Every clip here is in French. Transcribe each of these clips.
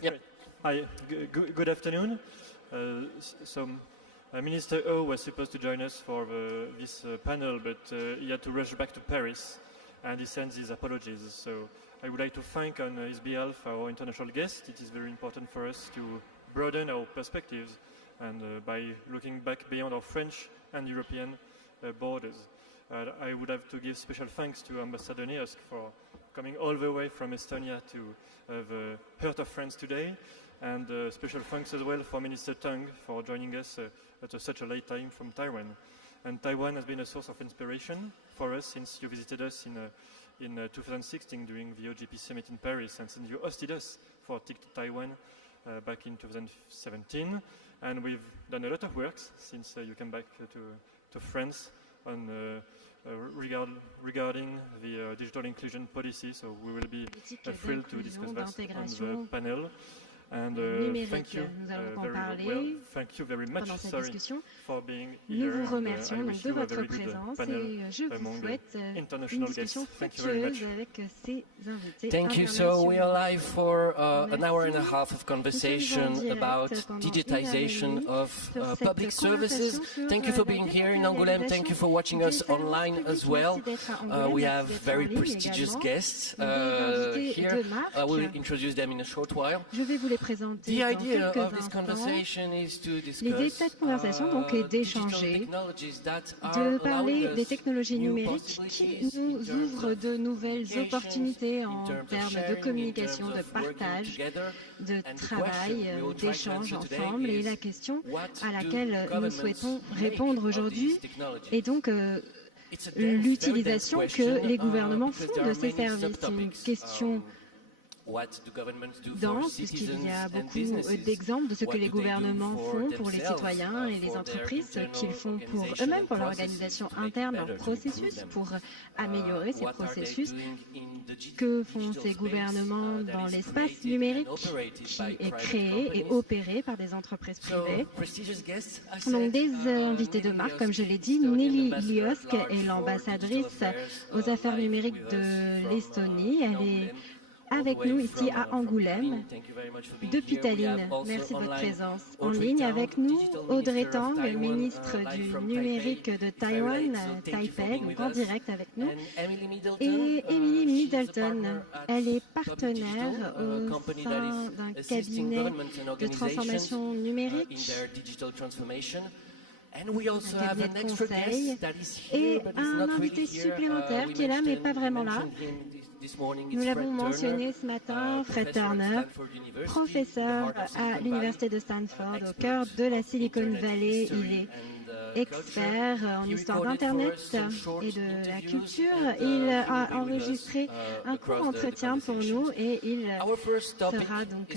Yep. Hi, good afternoon. Minister O was supposed to join us for this panel, but he had to rush back to Paris, and he sends his apologies. So I would like to thank on his behalf our international guest. It is very important for us to broaden our perspectives and by looking back beyond our French and European borders. I would have to give special thanks to Ambassador Neosk for coming all the way from Estonia to the heart of France today, and special thanks as well for Minister Tang for joining us at such a late time from Taiwan. And Taiwan has been a source of inspiration for us since you visited us in 2016 during the OGP summit in Paris, and since you hosted us for TIC Taiwan back in 2017. And we've done a lot of work since you came back to France on regarding the digital inclusion policy, so we will be thrilled to discuss that on the panel. And thank you Thank you very much. Sorry for being here. Nous vous remercions donc de votre présence et je vous souhaite une discussion fructueuse avec ces invités. Thank you. So we are live for an hour and a half of conversation about digitization of public services. Thank you for being here in Angoulême. Thank you for watching us online as well. We have very prestigious guests here. I will introduce them in a short while. Je vais vous les présenter dans quelques instants. L'idée de cette conversation donc est d'échanger, de parler des technologies numériques qui nous ouvrent de nouvelles opportunités en termes de communication, de partage, de travail, d'échange ensemble. Et la question à laquelle nous souhaitons répondre aujourd'hui est donc l'utilisation que les gouvernements font de ces services. Une question dense, puisqu'il y a beaucoup d'exemples de ce que les gouvernements font pour les citoyens et les entreprises, ce qu'ils font pour eux-mêmes, pour l'organisation interne, leur processus, pour améliorer ces processus. Que font ces gouvernements dans l'espace numérique qui est créé et opéré par des entreprises privées? Donc des invités de marque, comme je l'ai dit, Nelly Liosk est l'ambassadrice aux affaires numériques de l'Estonie. Elle est avec nous ici à Angoulême, depuis Tallinn. Merci de votre présence. En ligne avec nous, Audrey Tang, ministre du numérique de Taïwan, Taipei, donc en direct avec nous, et Emily Middleton. Elle est partenaire au sein d'un cabinet de transformation numérique, un cabinet de conseil, et un invité supplémentaire qui est là mais pas vraiment là. Nous l'avons mentionné ce matin, Fred Turner, professeur à l'Université de Stanford, au cœur de la Silicon Valley. Il est expert en histoire d'Internet et de la culture. Il a enregistré un court entretien pour nous et il sera donc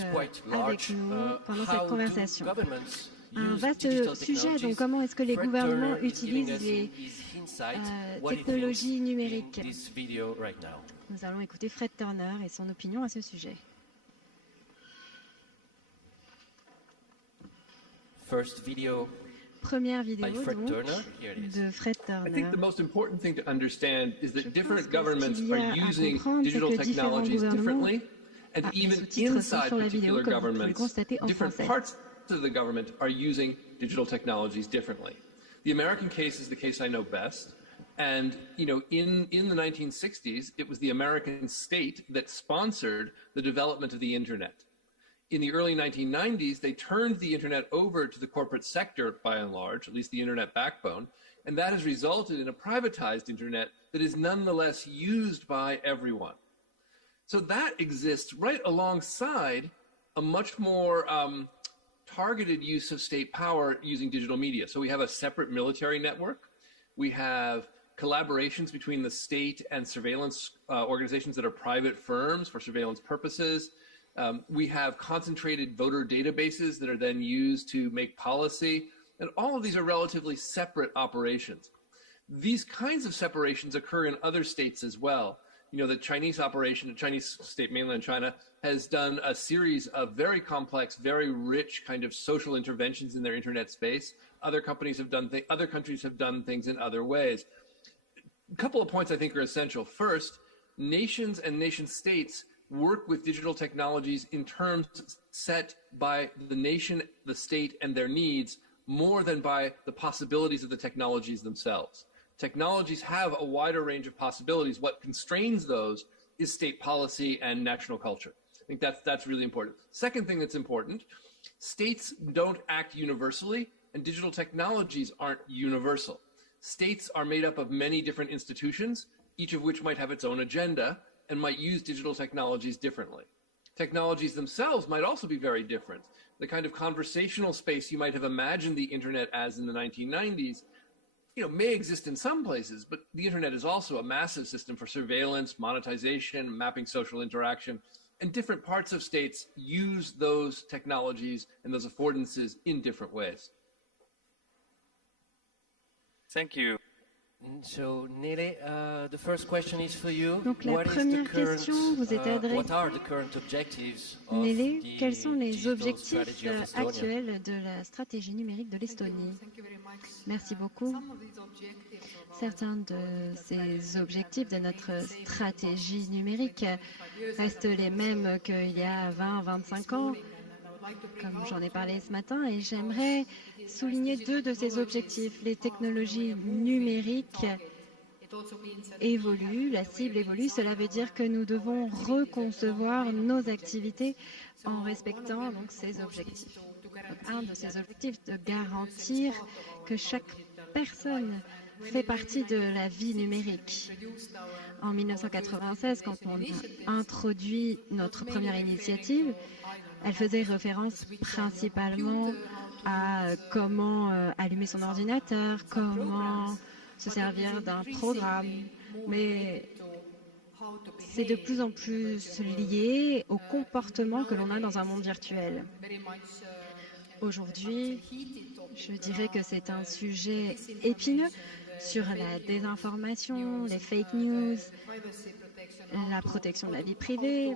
avec nous pendant cette conversation. Un vaste sujet, donc comment est-ce que les gouvernements utilisent les technologies numériques. Nous allons écouter Fred Turner et son opinion à ce sujet. Première vidéo donc, de Fred Turner. I think the most important thing to understand is that different governments are using digital technologies differently, and even inside particular governments, different parts of the government are using digital technologies differently. The American case is the case I know best. And, you know, in the 1960s, it was the American state that sponsored the development of the Internet. In the early 1990s, they turned the Internet over to the corporate sector, by and large, at least the Internet backbone, and that has resulted in a privatized Internet that is nonetheless used by everyone. So that exists right alongside a much more targeted use of state power using digital media. So we have a separate military network. We have collaborations between the state and surveillance organizations that are private firms for surveillance purposes. We have concentrated voter databases that are then used to make policy. And all of these are relatively separate operations. These kinds of separations occur in other states as well. You know, the Chinese operation, the Chinese state, mainland China, has done a series of very complex, very rich kind of social interventions in their internet space. Other countries have done things in other ways. A couple of points I think are essential. First, nations and nation states work with digital technologies in terms set by the nation, the state, and their needs more than by the possibilities of the technologies themselves. Technologies have a wider range of possibilities. What constrains those is state policy and national culture. I think that's really important. Second thing that's important, states don't act universally, and digital technologies aren't universal. States are made up of many different institutions, each of which might have its own agenda and might use digital technologies differently. Technologies themselves might also be very different. The kind of conversational space you might have imagined the internet as in the 1990s, may exist in some places, but the internet is also a massive system for surveillance, monetization, mapping social interaction, and different parts of states use those technologies and those affordances in different ways. Thank you. So, Nele, the first question is for you. Donc la première question vous est adressée. What are the current objectives of Nele, the quels sont les digital objectifs strategy of Estonia? actuels de la stratégie numérique de l'Estonie? Merci beaucoup. Certains de ces objectifs de notre stratégie numérique restent les mêmes qu'il y a 20-25 ans, comme j'en ai parlé ce matin, et j'aimerais souligner deux de ces objectifs. Les technologies numériques évoluent, la cible évolue, cela veut dire que nous devons reconcevoir nos activités en respectant donc ces objectifs. Donc, un de ces objectifs de garantir que chaque personne fait partie de la vie numérique. En 1996, quand on a introduit notre première initiative, elle faisait référence principalement à comment allumer son ordinateur, comment se servir d'un programme, mais c'est de plus en plus lié au comportement que l'on a dans un monde virtuel. Aujourd'hui, je dirais que c'est un sujet épineux sur la désinformation, les fake news, la protection de la vie privée,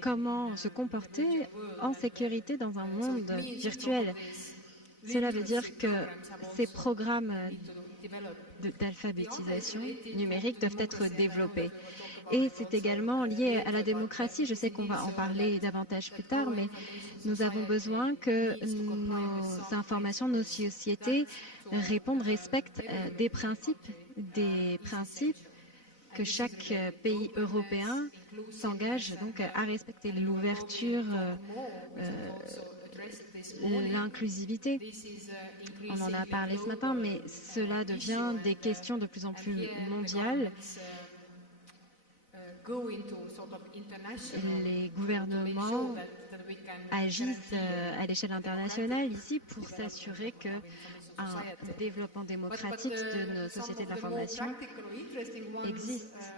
comment se comporter en sécurité dans un monde virtuel. Cela veut dire que ces programmes d'alphabétisation numérique doivent être développés. Et c'est également lié à la démocratie. Je sais qu'on va en parler davantage plus tard, mais nous avons besoin que nos informations, nos sociétés répondent, respectent des principes que chaque pays européen s'engage donc à respecter l'ouverture, l'inclusivité. On en a parlé ce matin, mais cela devient des questions de plus en plus mondiales. Les gouvernements agissent à l'échelle internationale ici pour s'assurer qu'un développement démocratique de nos sociétés de l'information existe.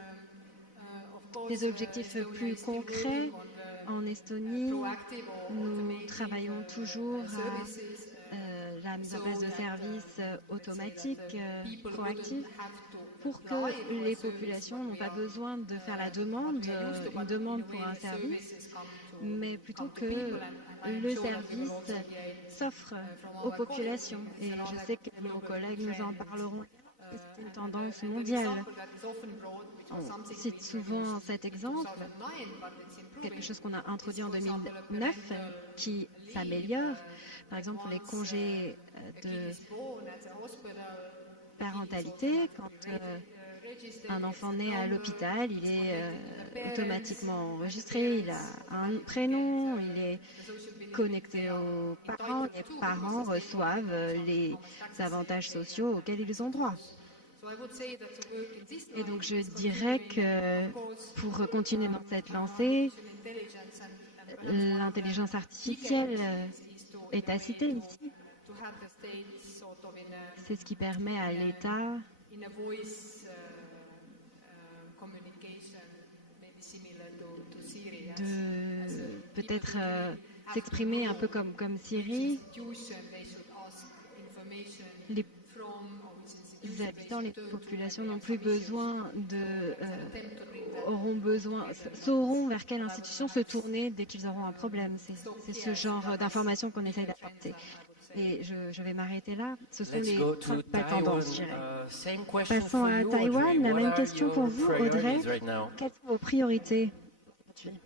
Des objectifs plus concrets en Estonie, nous travaillons toujours à la mise en place de services automatiques, proactifs, pour que les populations n'ont pas besoin de faire une demande pour un service, mais plutôt que le service s'offre aux populations. Et je sais que nos collègues nous en parleront. C'est une tendance mondiale. On cite souvent cet exemple, quelque chose qu'on a introduit en 2009 qui s'améliore. Par exemple, pour les congés de parentalité, quand un enfant naît à l'hôpital, il est automatiquement enregistré, il a un prénom, il est connecté aux parents, les parents reçoivent les avantages sociaux auxquels ils ont droit. Et donc je dirais que pour continuer dans cette lancée, l'intelligence artificielle est à citer ici. C'est ce qui permet à l'État de peut-être s'exprimer un peu comme Siri. Les habitants, les populations n'ont plus besoin sauront vers quelle institution se tourner dès qu'ils auront un problème. C'est ce genre d'information qu'on essaie d'apporter. Et je vais m'arrêter là. Ce sont les principales tendances, je dirais. Passons à Taïwan. La même question pour vous, Audrey. Quelles sont vos priorités aujourd'hui?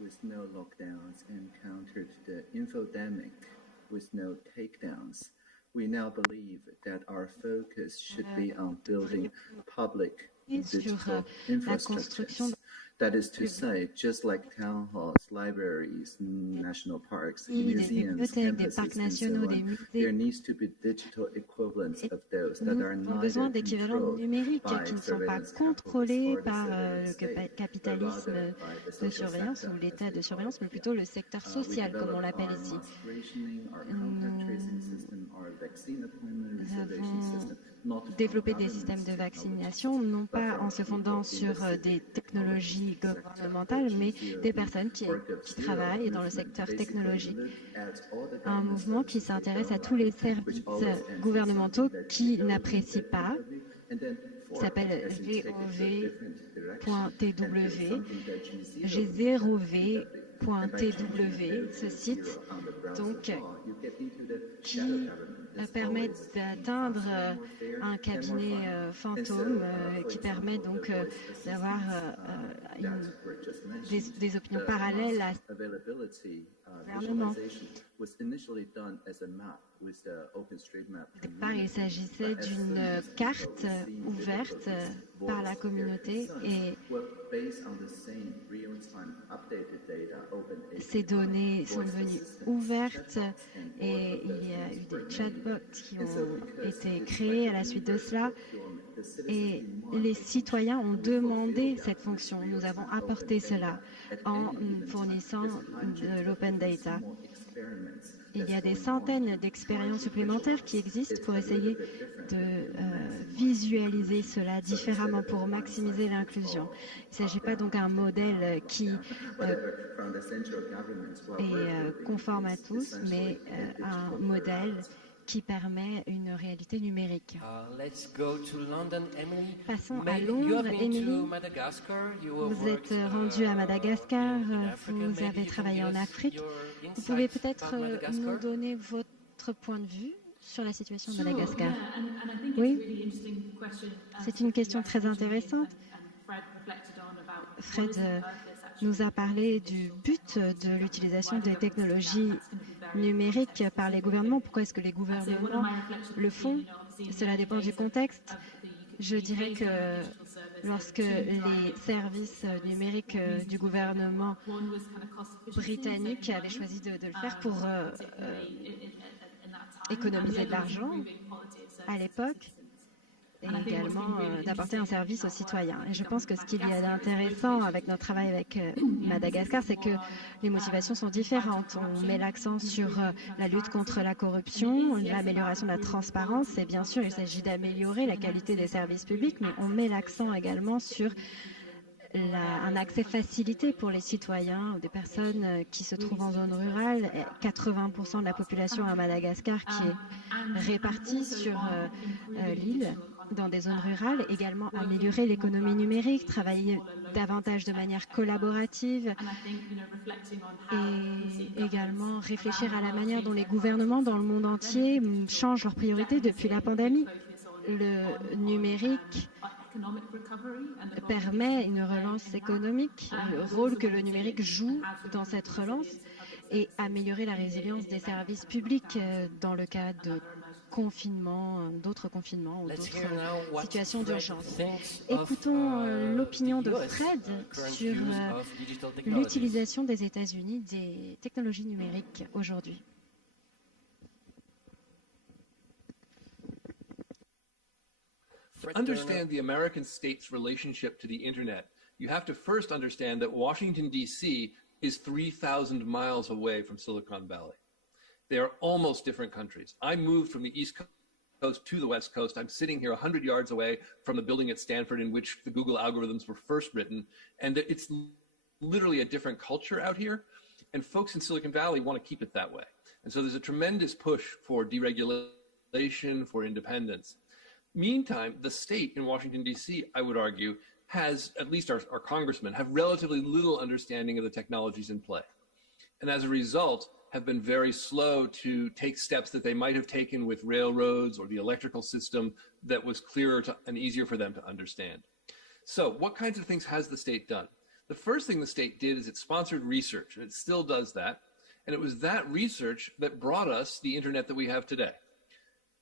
With no lockdowns and countered the infodemic with no takedowns. We now believe that our focus should be on building public digital infrastructures. That is to say, just like town halls, libraries, national parks, museums, campuses, and so on, there needs to be digital equivalents of those that are not controlled by qui ne sont pas contrôlés par le capitalisme de surveillance ou l'état de surveillance, mais plutôt le secteur social, comme on l'appelle ici. Nous avons développé des systèmes de vaccination, non pas en se fondant sur des technologies gouvernementales, mais des personnes qui travaillent dans le secteur technologique. Un mouvement qui s'intéresse à tous les services gouvernementaux qui n'apprécient pas, qui s'appelle gov.tw, g0v.tw, ce site, donc, qui permet d'atteindre un cabinet fantôme qui permet donc d'avoir des opinions parallèles à ce gouvernement. Au départ, il s'agissait d'une carte ouverte par la communauté et ces données sont devenues ouvertes et il y a eu des chatbots qui ont été créés à la suite de cela et les citoyens ont demandé cette fonction. Nous avons apporté cela en fournissant de l'open data. Il y a des centaines d'expériences supplémentaires qui existent pour essayer de visualiser cela différemment pour maximiser l'inclusion. Il ne s'agit pas donc d'un modèle qui est conforme à tous, mais un modèle qui permet une réalité numérique. Passons à Londres. Emily, vous êtes rendue à Madagascar, vous avez travaillé en Afrique. Vous pouvez peut-être nous donner votre point de vue sur la situation de Madagascar? Oui, c'est une question très intéressante. Fred nous a parlé du but de l'utilisation des technologies numériques par les gouvernements. Pourquoi est-ce que les gouvernements le font? Cela dépend du contexte. Je dirais que lorsque les services numériques du gouvernement britannique avaient choisi de le faire pour économiser de l'argent à l'époque, et également d'apporter un service aux citoyens. Et je pense que ce qu'il y a d'intéressant avec notre travail avec Madagascar, c'est que les motivations sont différentes. On met l'accent sur la lutte contre la corruption, l'amélioration de la transparence, et bien sûr, il s'agit d'améliorer la qualité des services publics, mais on met l'accent également sur un accès facilité pour les citoyens ou des personnes qui se trouvent en zone rurale. 80% de la population à Madagascar qui est répartie sur l'île, dans des zones rurales, également améliorer l'économie numérique, travailler davantage de manière collaborative et également réfléchir à la manière dont les gouvernements dans le monde entier changent leurs priorités depuis la pandémie. Le numérique permet une relance économique, le rôle que le numérique joue dans cette relance et améliorer la résilience des services publics dans le cas de confinement, d'autres confinements ou d'autres situations d'urgence. Écoutons l'opinion de Fred sur l'utilisation des États-Unis des technologies numériques aujourd'hui. To understand the American state's relationship to the internet, you have to first understand that Washington, D.C. is 3,000 miles away from Silicon Valley. They are almost different countries. I moved from the East Coast to the West Coast. I'm sitting here 100 yards away from the building at Stanford in which the Google algorithms were first written. And it's literally a different culture out here. And folks in Silicon Valley want to keep it that way. And so there's a tremendous push for deregulation, for independence. Meantime, the state in Washington, D.C., I would argue, has, at least our congressmen, have relatively little understanding of the technologies in play. And as a result, have been very slow to take steps that they might have taken with railroads or the electrical system that was clearer and easier for them to understand. So what kinds of things has the state done? The first thing the state did is it sponsored research, and it still does that. And it was that research that brought us the internet that we have today.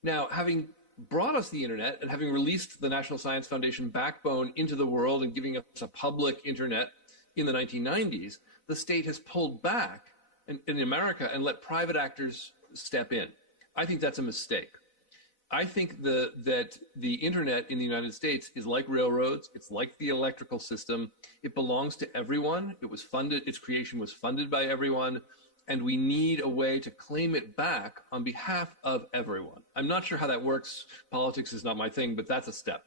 Now, having brought us the internet and having released the National Science Foundation backbone into the world and giving us a public internet in the 1990s, the state has pulled back in America and let private actors step in. I think that's a mistake. I think that the internet in the United States is like railroads. It's like the electrical system. It belongs to everyone. It was funded, its creation was funded by everyone. And we need a way to claim it back on behalf of everyone. I'm not sure how that works. Politics is not my thing, but that's a step.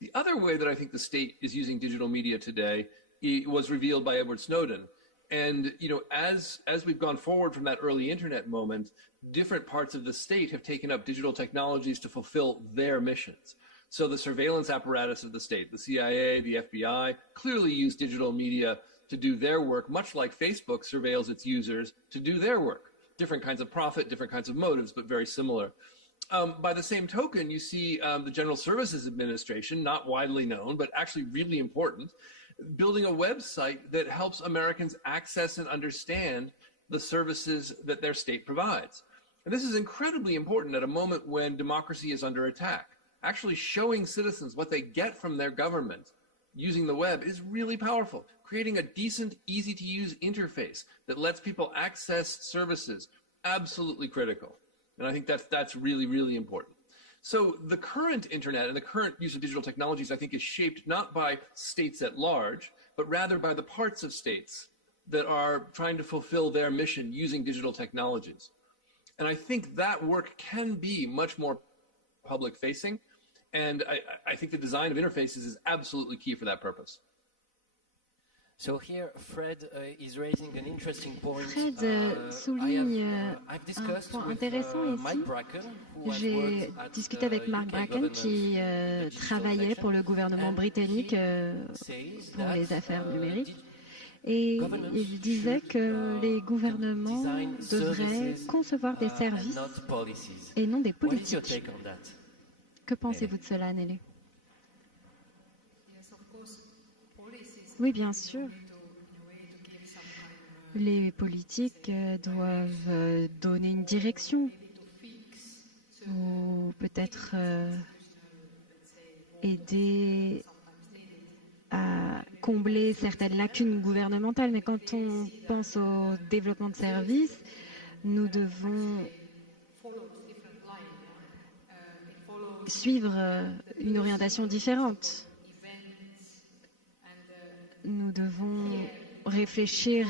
The other way that I think the state is using digital media today was revealed by Edward Snowden. And as we've gone forward from that early internet moment, different parts of the state have taken up digital technologies to fulfill their missions. So the surveillance apparatus of the state, the CIA, the FBI, clearly use digital media to do their work, much like Facebook surveils its users to do their work. Different kinds of profit, different kinds of motives, but very similar. By the same token, you see the General Services Administration, not widely known, but actually really important, building a website that helps Americans access and understand the services that their state provides. And this is incredibly important at a moment when democracy is under attack. Actually showing citizens what they get from their government using the web is really powerful. Creating a decent, easy-to-use interface that lets people access services, absolutely critical. And I think that's really, really important. So the current internet and the current use of digital technologies, I think, is shaped not by states at large, but rather by the parts of states that are trying to fulfill their mission using digital technologies. And I think that work can be much more public-facing. And I think the design of interfaces is absolutely key for that purpose. So here, Fred is raising an interesting point. Fred souligne un point intéressant ici. J'ai discuté avec Mark Bracken qui travaillait pour le gouvernement britannique pour les affaires numériques. Et il disait que les gouvernements devraient concevoir des services et non des politiques. Que pensez-vous de cela, Nelly? Oui, bien sûr. Les politiques doivent donner une direction ou peut-être aider à combler certaines lacunes gouvernementales. Mais quand on pense au développement de services, nous devons suivre une orientation différente. Nous devons réfléchir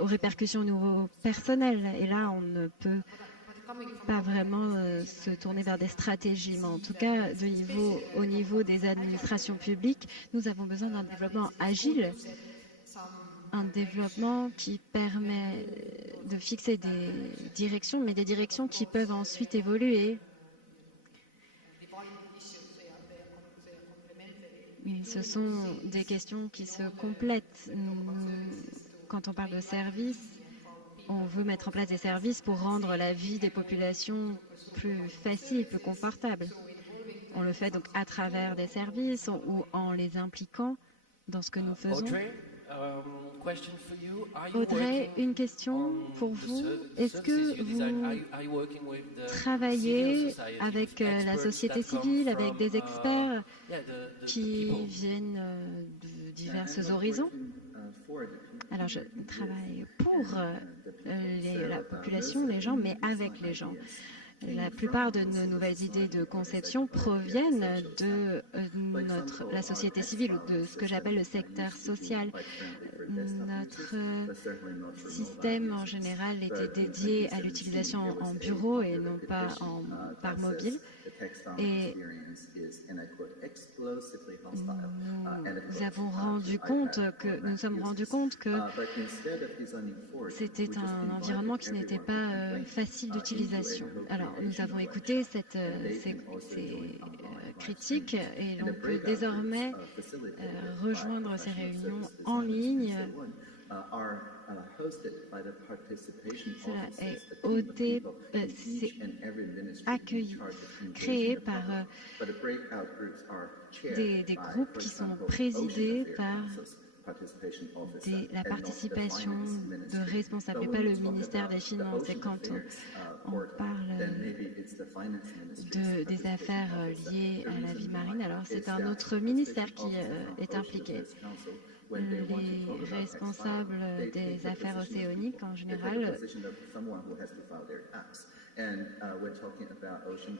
aux répercussions au niveau personnel. Et là, on ne peut pas vraiment se tourner vers des stratégies. Mais en tout cas, au niveau des administrations publiques, nous avons besoin d'un développement agile, un développement qui permet de fixer des directions, mais des directions qui peuvent ensuite évoluer. Ce sont des questions qui se complètent. Quand on parle de services, on veut mettre en place des services pour rendre la vie des populations plus facile, plus confortable. On le fait donc à travers des services ou en les impliquant dans ce que nous faisons. Audrey, une question pour vous. Est-ce que vous travaillez avec la société civile, avec des experts qui viennent de divers horizons? Alors, je travaille pour la population, les gens, mais avec les gens. La plupart de nos nouvelles idées de conception proviennent de la société civile, ou de ce que j'appelle le secteur social. Notre système, en général, était dédié à l'utilisation en bureau et non pas par mobile. Et nous sommes rendus compte que c'était un environnement qui n'était pas facile d'utilisation. Alors, nous avons écouté ces critiques et l'on peut désormais rejoindre ces réunions en ligne Cela est accueilli, créé par des groupes qui sont présidés par la participation de responsables, et pas le ministère des Finances. Et quand on parle des affaires liées à la vie marine, alors c'est un autre ministère qui est impliqué. Les responsables des affaires océaniques en général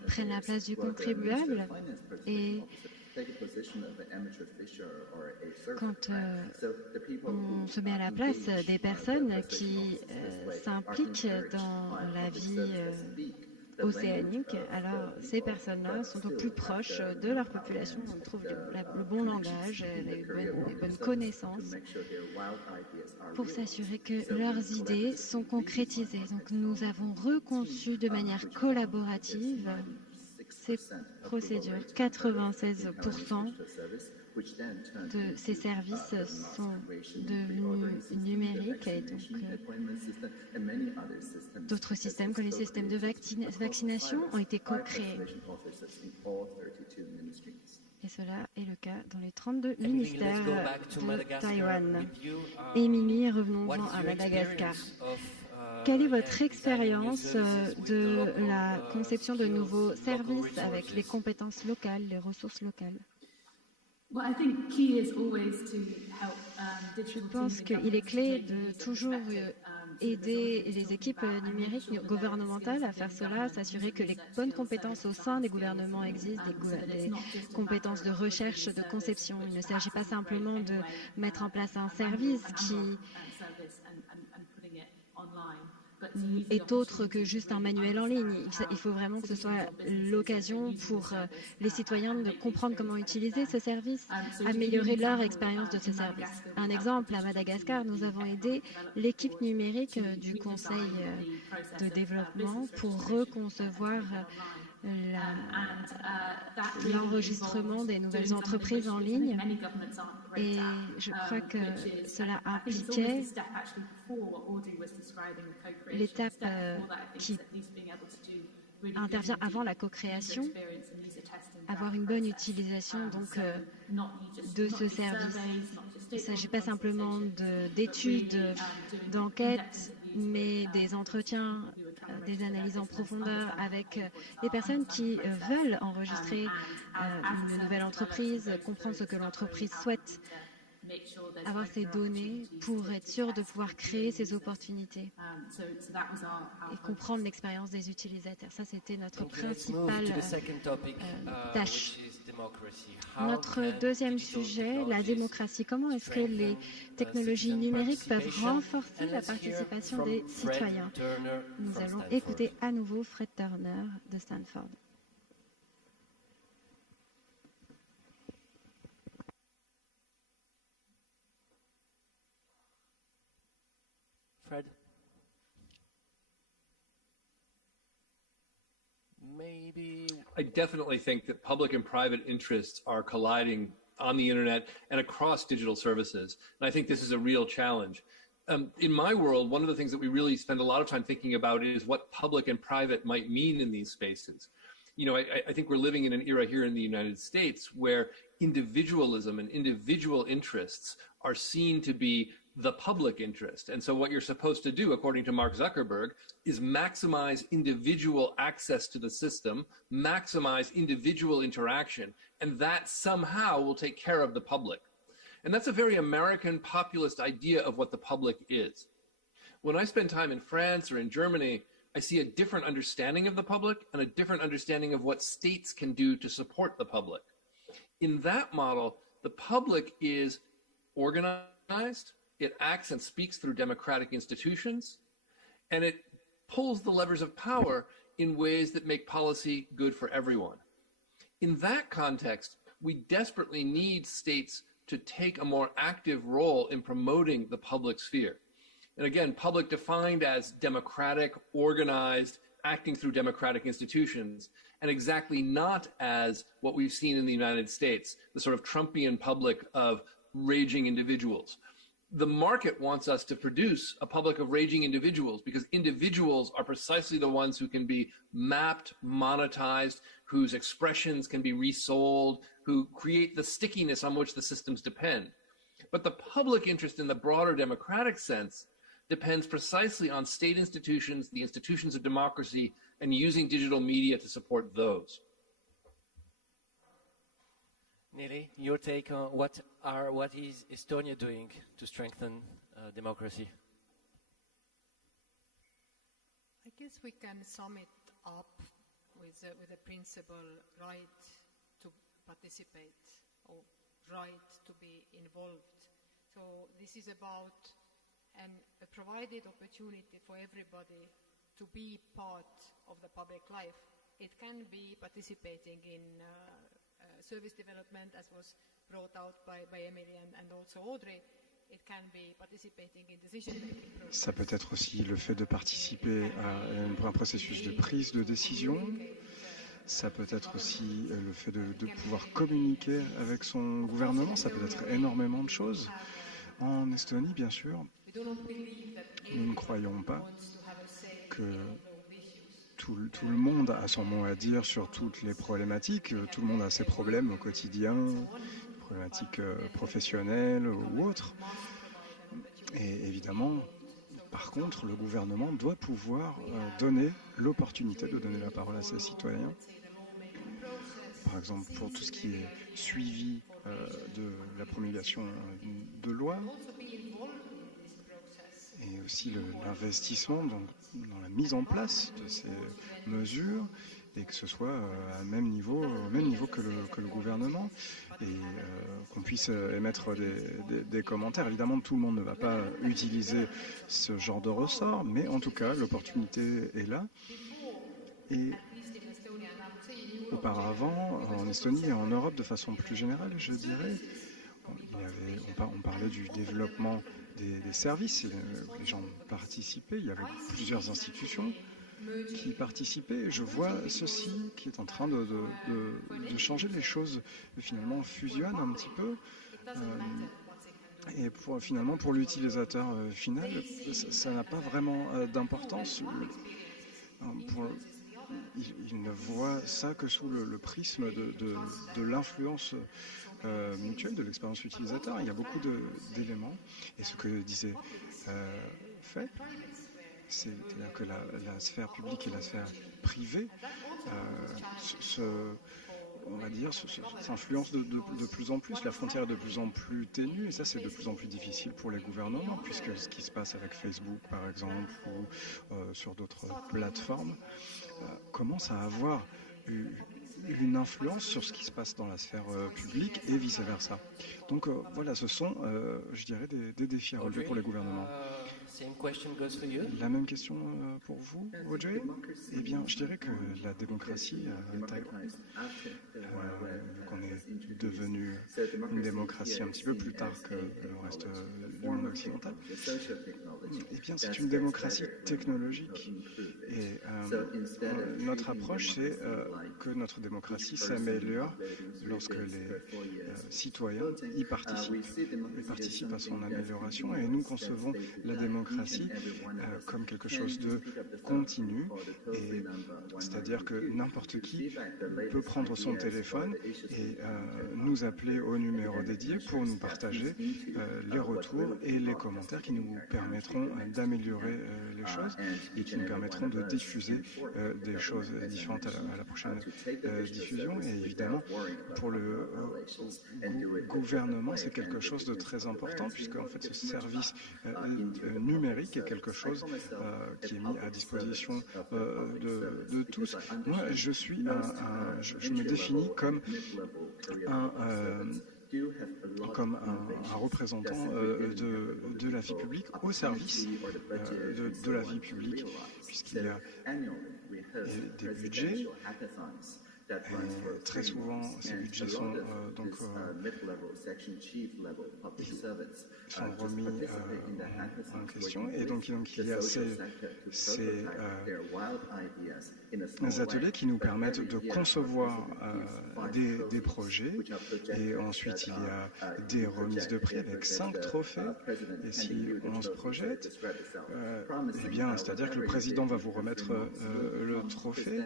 prennent la place du contribuable, et quand on se met à la place des personnes qui s'impliquent dans la vie océanique, alors ces personnes-là sont au plus proches de leur population, on trouve le bon langage, les bonnes connaissances pour s'assurer que leurs idées sont concrétisées. Donc nous avons reconçu de manière collaborative ces procédures. 96% de ces services sont devenus numériques, et donc d'autres systèmes comme les systèmes de vaccination ont été co-créés. Et cela est le cas dans les 32 ministères de Taïwan. Et Mimi, revenons-en à Madagascar. Quelle est votre expérience de la conception de nouveaux services avec les compétences locales, les ressources locales? Je pense qu'il est clé de toujours aider les équipes numériques gouvernementales à faire cela, s'assurer que les bonnes compétences au sein des gouvernements existent, des compétences de recherche, de conception. Il ne s'agit pas simplement de mettre en place un service qui est autre que juste un manuel en ligne. Il faut vraiment que ce soit l'occasion pour les citoyens de comprendre comment utiliser ce service, améliorer leur expérience de ce service. Un exemple, à Madagascar, nous avons aidé l'équipe numérique du Conseil de développement pour reconcevoir l'enregistrement des nouvelles entreprises en ligne, et je crois que cela impliquait l'étape qui intervient avant la co-création, avoir une bonne utilisation donc de ce service. Il ne s'agit pas simplement d'études, d'enquêtes, mais des entretiens, des analyses en profondeur avec les personnes qui veulent enregistrer une nouvelle entreprise, comprendre ce que l'entreprise souhaite, avoir ces données pour être sûr de pouvoir créer ces opportunités et comprendre l'expérience des utilisateurs. Ça, c'était notre principale tâche. Notre deuxième sujet, la démocratie. Comment est-ce que les technologies numériques peuvent renforcer la participation des citoyens? Nous allons écouter à nouveau Fred Turner de Stanford. Fred? Maybe. I definitely think that public and private interests are colliding on the internet and across digital services. And I think this is a real challenge. In my world, one of the things that we really spend a lot of time thinking about is what public and private might mean in these spaces. You know, I think we're living in an era here in the United States where individualism and individual interests are seen to be the public interest. And so what you're supposed to do, according to Mark Zuckerberg, is maximize individual access to the system, maximize individual interaction, and that somehow will take care of the public. And that's a very American populist idea of what the public is. When I spend time in France or in Germany, I see a different understanding of the public and a different understanding of what states can do to support the public. In that model, the public is organized, it acts and speaks through democratic institutions, and it pulls the levers of power in ways that make policy good for everyone. In that context, we desperately need states to take a more active role in promoting the public sphere. And again, public defined as democratic, organized, acting through democratic institutions, and exactly not as what we've seen in the United States, the sort of Trumpian public of raging individuals. the market wants us to produce a public of raging individuals because individuals are precisely the ones who can be mapped, monetized, whose expressions can be resold, who create the stickiness on which the systems depend. But the public interest in the broader democratic sense depends precisely on state institutions, the institutions of democracy, and using digital media to support those. Neeli, your take on what is Estonia doing to strengthen democracy? I guess we can sum it up with the principle right to participate or right to be involved. So this is about a provided opportunity for everybody to be part of the public life. It can be participating in service development, as was brought out by Emily and also Audrey. It can be participating in decision-making process. Ça peut être aussi le fait de participer à un processus de prise de décision. Ça peut être aussi le fait de pouvoir communiquer avec son gouvernement. Ça peut être énormément de choses. En Estonie, bien sûr, nous ne croyons pas que tout le monde a son mot à dire sur toutes les problématiques. Tout le monde a ses problèmes au quotidien, problématiques professionnelles ou autres. Et évidemment, par contre, le gouvernement doit pouvoir donner l'opportunité de donner la parole à ses citoyens. Par exemple, pour tout ce qui est suivi de la promulgation de lois, et aussi l'investissement dans la mise en place de ces mesures, et que ce soit au même niveau que le gouvernement, et qu'on puisse émettre des commentaires. Évidemment, tout le monde ne va pas utiliser ce genre de ressort, mais en tout cas, l'opportunité est là. Et auparavant, en Estonie et en Europe, de façon plus générale, je dirais, on parlait du développement des services, les gens participaient, il y avait plusieurs institutions qui participaient. Je vois ceci qui est en train de changer les choses, finalement fusionnent un petit peu. Et finalement, pour l'utilisateur final, ça n'a pas vraiment d'importance. Il ne voit ça que sous le prisme de l'influence mutuelle de l'expérience utilisateur. Il y a beaucoup d'éléments. Et ce que disait fait, c'est-à-dire que la sphère publique et la sphère privée on va dire, s'influencent de plus en plus. La frontière est de plus en plus ténue et ça, c'est de plus en plus difficile pour les gouvernements puisque ce qui se passe avec Facebook, par exemple, ou sur d'autres plateformes, commence à avoir une influence sur ce qui se passe dans la sphère publique et vice-versa. Donc voilà, ce sont, je dirais, des défis à relever pour les gouvernements. La même question pour vous, Audrey? Eh bien, je dirais que la démocratie à Taïwan, qu'on est devenu une démocratie un petit peu plus tard que le reste du monde occidental, eh bien, c'est une démocratie technologique. Et notre approche, c'est que notre démocratie s'améliore lorsque les citoyens y participent à son amélioration. Et nous concevons la démocratie comme quelque chose de continu, c'est-à-dire que n'importe qui peut prendre son téléphone et nous appeler au numéro dédié pour nous partager les retours et les commentaires qui nous permettront d'améliorer les choses et qui nous permettront de diffuser des choses différentes à la prochaine diffusion. Et évidemment, pour le gouvernement, c'est quelque chose de très important puisque en fait, ce service numérique est quelque chose qui est mis à disposition de tous. Moi, je me définis comme un représentant de la vie publique au service de la vie publique, puisqu'il y a des budgets Et très souvent, ces budgets sont donc sont remis en question. Et donc il y a ces ateliers qui nous permettent de concevoir des projets. Et ensuite, il y a des remises de prix avec 5 trophées. Et si on se projette, eh bien, c'est-à-dire que le président va vous remettre le trophée.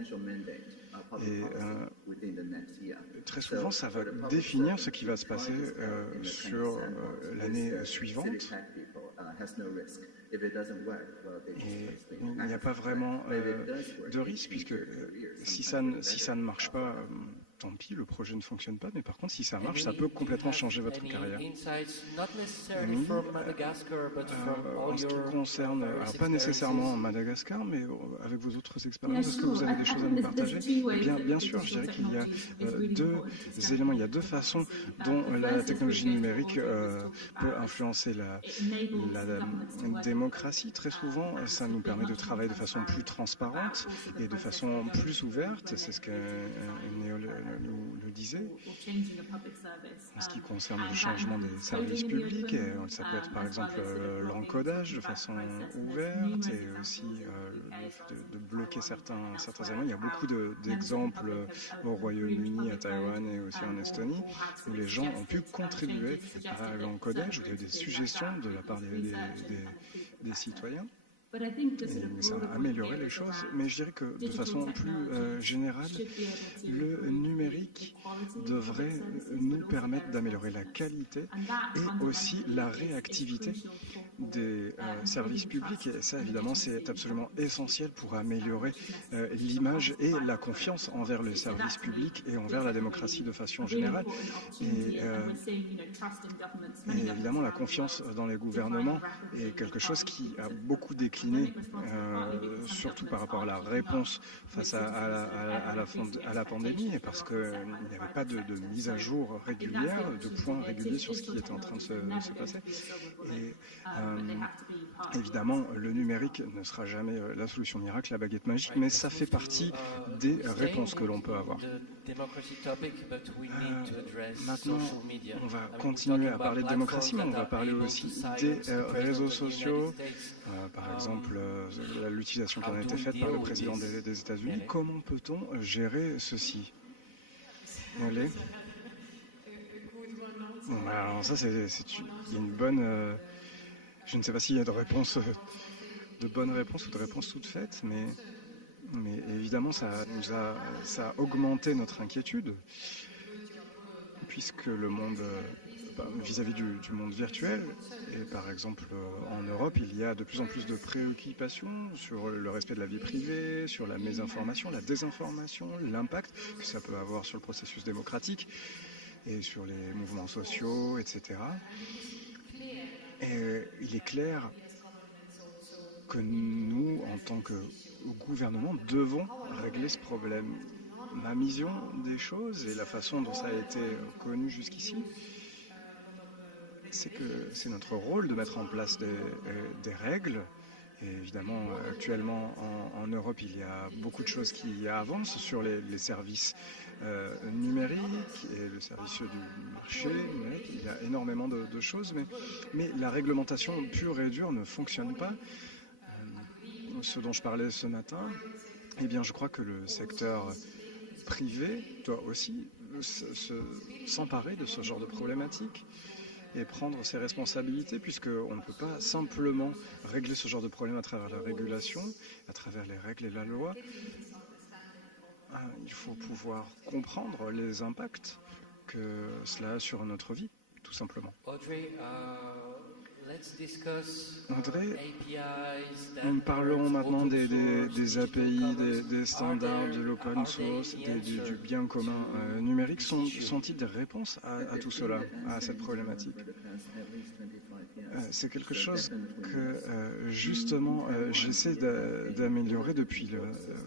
Et très souvent, ça va définir ce qui va se passer sur l'année suivante. Et il n'y a pas vraiment de risque, puisque si ça ne marche pas, tant pis, le projet ne fonctionne pas, mais par contre, si ça marche, ça peut complètement changer votre carrière. En ce qui concerne, alors pas nécessairement Madagascar, mais avec vos autres expériences, est-ce que vous avez des choses à nous partager? Bien sûr, je dirais qu'il y a deux éléments, il y a deux façons dont la technologie numérique peut influencer la démocratie. Très souvent, ça nous permet de travailler de façon plus transparente et de façon plus ouverte, c'est ce que Néo le disait, en ce qui concerne le changement des services publics. Et ça peut être par exemple l'encodage de façon ouverte et aussi de bloquer certains éléments. Il y a beaucoup d'exemples au Royaume-Uni, à Taïwan et aussi en Estonie où les gens ont pu contribuer à l'encodage ou des suggestions de la part des citoyens. Et ça a amélioré les choses, mais je dirais que de façon plus générale, le numérique devrait nous permettre d'améliorer la qualité et aussi la réactivité des services publics. Et ça, évidemment, c'est absolument essentiel pour améliorer l'image et la confiance envers les services publics et envers la démocratie de façon générale. Et évidemment, la confiance dans les gouvernements est quelque chose qui a beaucoup décliné, surtout par rapport à la réponse face à la pandémie, et parce qu'il n'y avait pas de mise à jour régulière, de points réguliers sur ce qui était en train de se passer. Et évidemment, le numérique ne sera jamais la solution miracle, la baguette magique, mais ça fait partie des réponses que l'on peut avoir. Maintenant, on va continuer à parler de démocratie, mais on va parler aussi des réseaux sociaux, par exemple l'utilisation qui en a été faite par le président des États-Unis. Comment peut-on gérer ceci? Allez. Bon, alors ça, c'est une bonne... je ne sais pas s'il y a de bonnes réponses ou de réponses toutes faites, mais évidemment, ça a augmenté notre inquiétude, puisque le monde, vis-à-vis du monde virtuel, et par exemple en Europe, il y a de plus en plus de préoccupations sur le respect de la vie privée, sur la mésinformation, la désinformation, l'impact que ça peut avoir sur le processus démocratique et sur les mouvements sociaux, etc. Et il est clair que nous, en tant que gouvernement, devons régler ce problème. Ma vision des choses et la façon dont ça a été connu jusqu'ici, c'est que c'est notre rôle de mettre en place des règles. Et évidemment, actuellement, en Europe, il y a beaucoup de choses qui avancent sur les services numériques et le service du marché numérique. Il y a énormément de choses, mais la réglementation pure et dure ne fonctionne pas. Ce dont je parlais ce matin, eh bien, je crois que le secteur privé doit aussi s'emparer de ce genre de problématiques et prendre ses responsabilités, puisqu'on ne peut pas simplement régler ce genre de problème à travers la régulation, à travers les règles et la loi. Il faut pouvoir comprendre les impacts que cela a sur notre vie, tout simplement. Audrey, nous parlerons maintenant des API, des standards, de l'open source, du bien commun numérique. Sont-ils des réponses à tout cela, à cette problématique? C'est quelque chose que justement j'essaie d'améliorer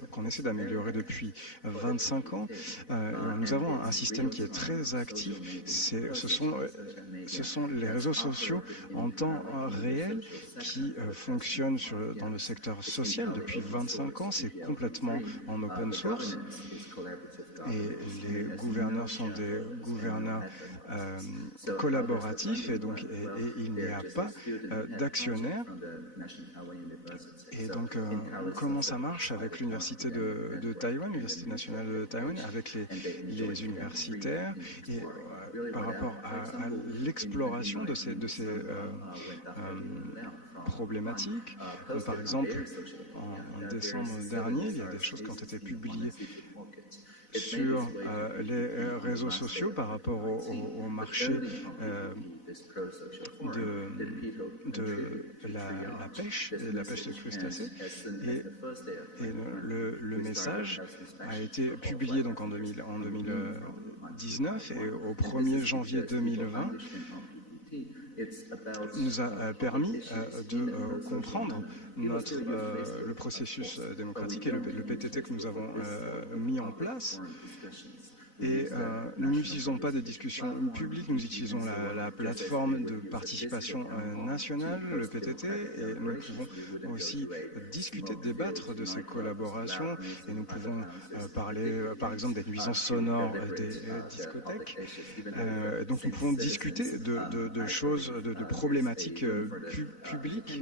qu'on essaie d'améliorer depuis 25 ans. Nous avons un système qui est très actif. Ce sont les réseaux sociaux en temps réel qui fonctionnent dans le secteur social depuis 25 ans. C'est complètement en open source. Et les gouverneurs sont des gouverneurs collaboratifs et donc il n'y a pas d'actionnaires. Et donc, comment ça marche avec l'université de Taïwan, l'université nationale de Taïwan, avec les universitaires et par rapport à l'exploration de ces problématiques. Par exemple, en décembre dernier, il y a des choses qui ont été publiées sur les réseaux sociaux par rapport au marché de la pêche et de la pêche de crustacés. Et le message a été publié donc en 2019 et au 1er janvier 2020 nous a permis de comprendre le processus démocratique et le PTT que nous avons mis en place. Et nous n'utilisons pas des discussions publiques, nous utilisons la plateforme de participation nationale, le PTT, et nous pouvons aussi discuter, débattre de ces collaborations, et nous pouvons parler par exemple des nuisances sonores des discothèques. Donc nous pouvons discuter de choses, de problématiques publiques.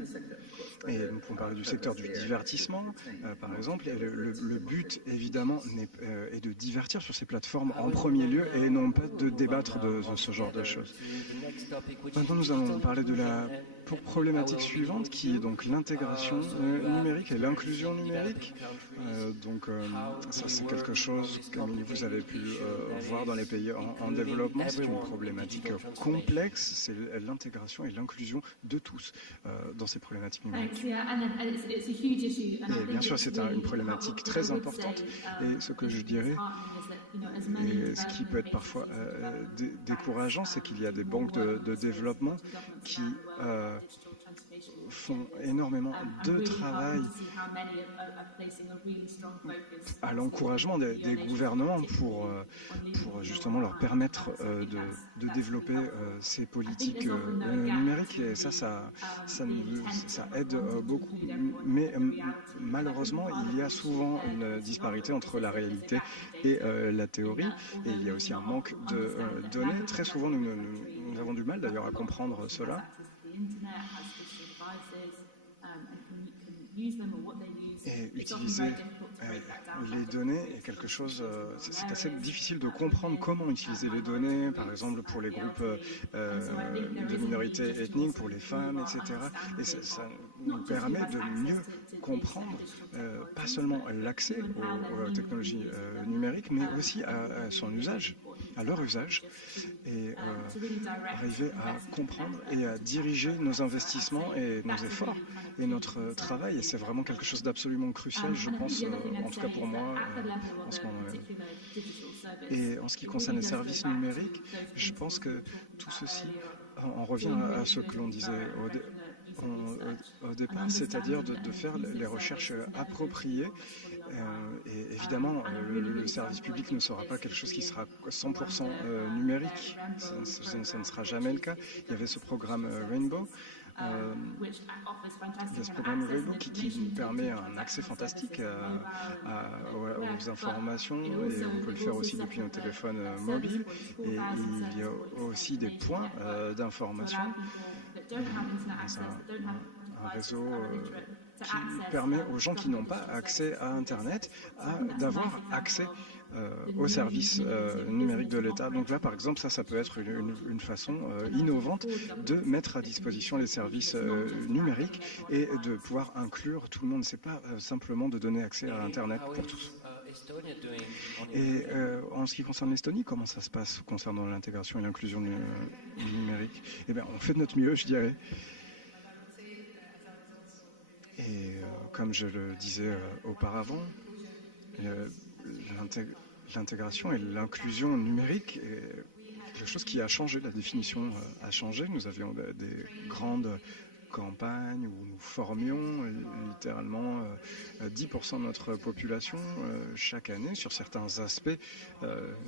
Et nous pouvons parler du secteur du divertissement, par exemple. Et le but, évidemment, est de divertir sur ces plateformes en premier lieu et non pas de débattre de ce genre de choses. Maintenant, nous allons parler de la problématique suivante, qui est donc l'intégration numérique et l'inclusion numérique. Ça, c'est quelque chose que vous avez pu voir dans les pays en développement. C'est une problématique complexe, c'est l'intégration et l'inclusion de tous dans ces problématiques numériques. Et bien sûr, c'est une problématique très importante. Et ce que je dirais, et ce qui peut être parfois décourageant, c'est qu'il y a des banques de développement qui font énormément de travail à l'encouragement des gouvernements pour justement leur permettre de développer ces politiques numériques. Et ça aide beaucoup. Mais malheureusement, il y a souvent une disparité entre la réalité et la théorie. Et il y a aussi un manque de données. Très souvent, nous avons du mal d'ailleurs à comprendre cela. Et utiliser les données est quelque chose, c'est assez difficile de comprendre comment utiliser les données, par exemple pour les groupes de minorités ethniques, pour les femmes, etc. Et ça nous permet de mieux comprendre pas seulement l'accès aux technologies numériques, mais aussi à son usage, à leur usage, et arriver à comprendre et à diriger nos investissements et nos efforts et notre travail. Et c'est vraiment quelque chose d'absolument crucial, je pense, en tout cas pour moi, en ce moment même. Et en ce qui concerne les services numériques, je pense que tout ceci, on revient à ce que l'on disait au départ, c'est-à-dire de faire les recherches appropriées. Et évidemment, le service public ne sera pas quelque chose qui sera 100% numérique. Ça ne sera jamais le cas. Il y avait ce programme Rainbow. Il y a ce programme Rainbow qui nous permet un accès fantastique aux informations, et on peut le faire aussi depuis un téléphone mobile. Et il y a aussi des points d'information. Un réseau qui permet aux gens qui n'ont pas accès à Internet d'avoir accès aux services numériques de l'État. Donc là, par exemple, ça peut être une façon innovante de mettre à disposition les services numériques et de pouvoir inclure tout le monde. Ce n'est pas simplement de donner accès à Internet pour tous. Et en ce qui concerne l'Estonie, comment ça se passe concernant l'intégration et l'inclusion numérique? Eh bien, on fait de notre mieux, je dirais. Et comme je le disais auparavant, l'intégration et l'inclusion numérique est quelque chose qui a changé. La définition a changé. Nous avions des grandes campagnes où nous formions littéralement 10% de notre population chaque année sur certains aspects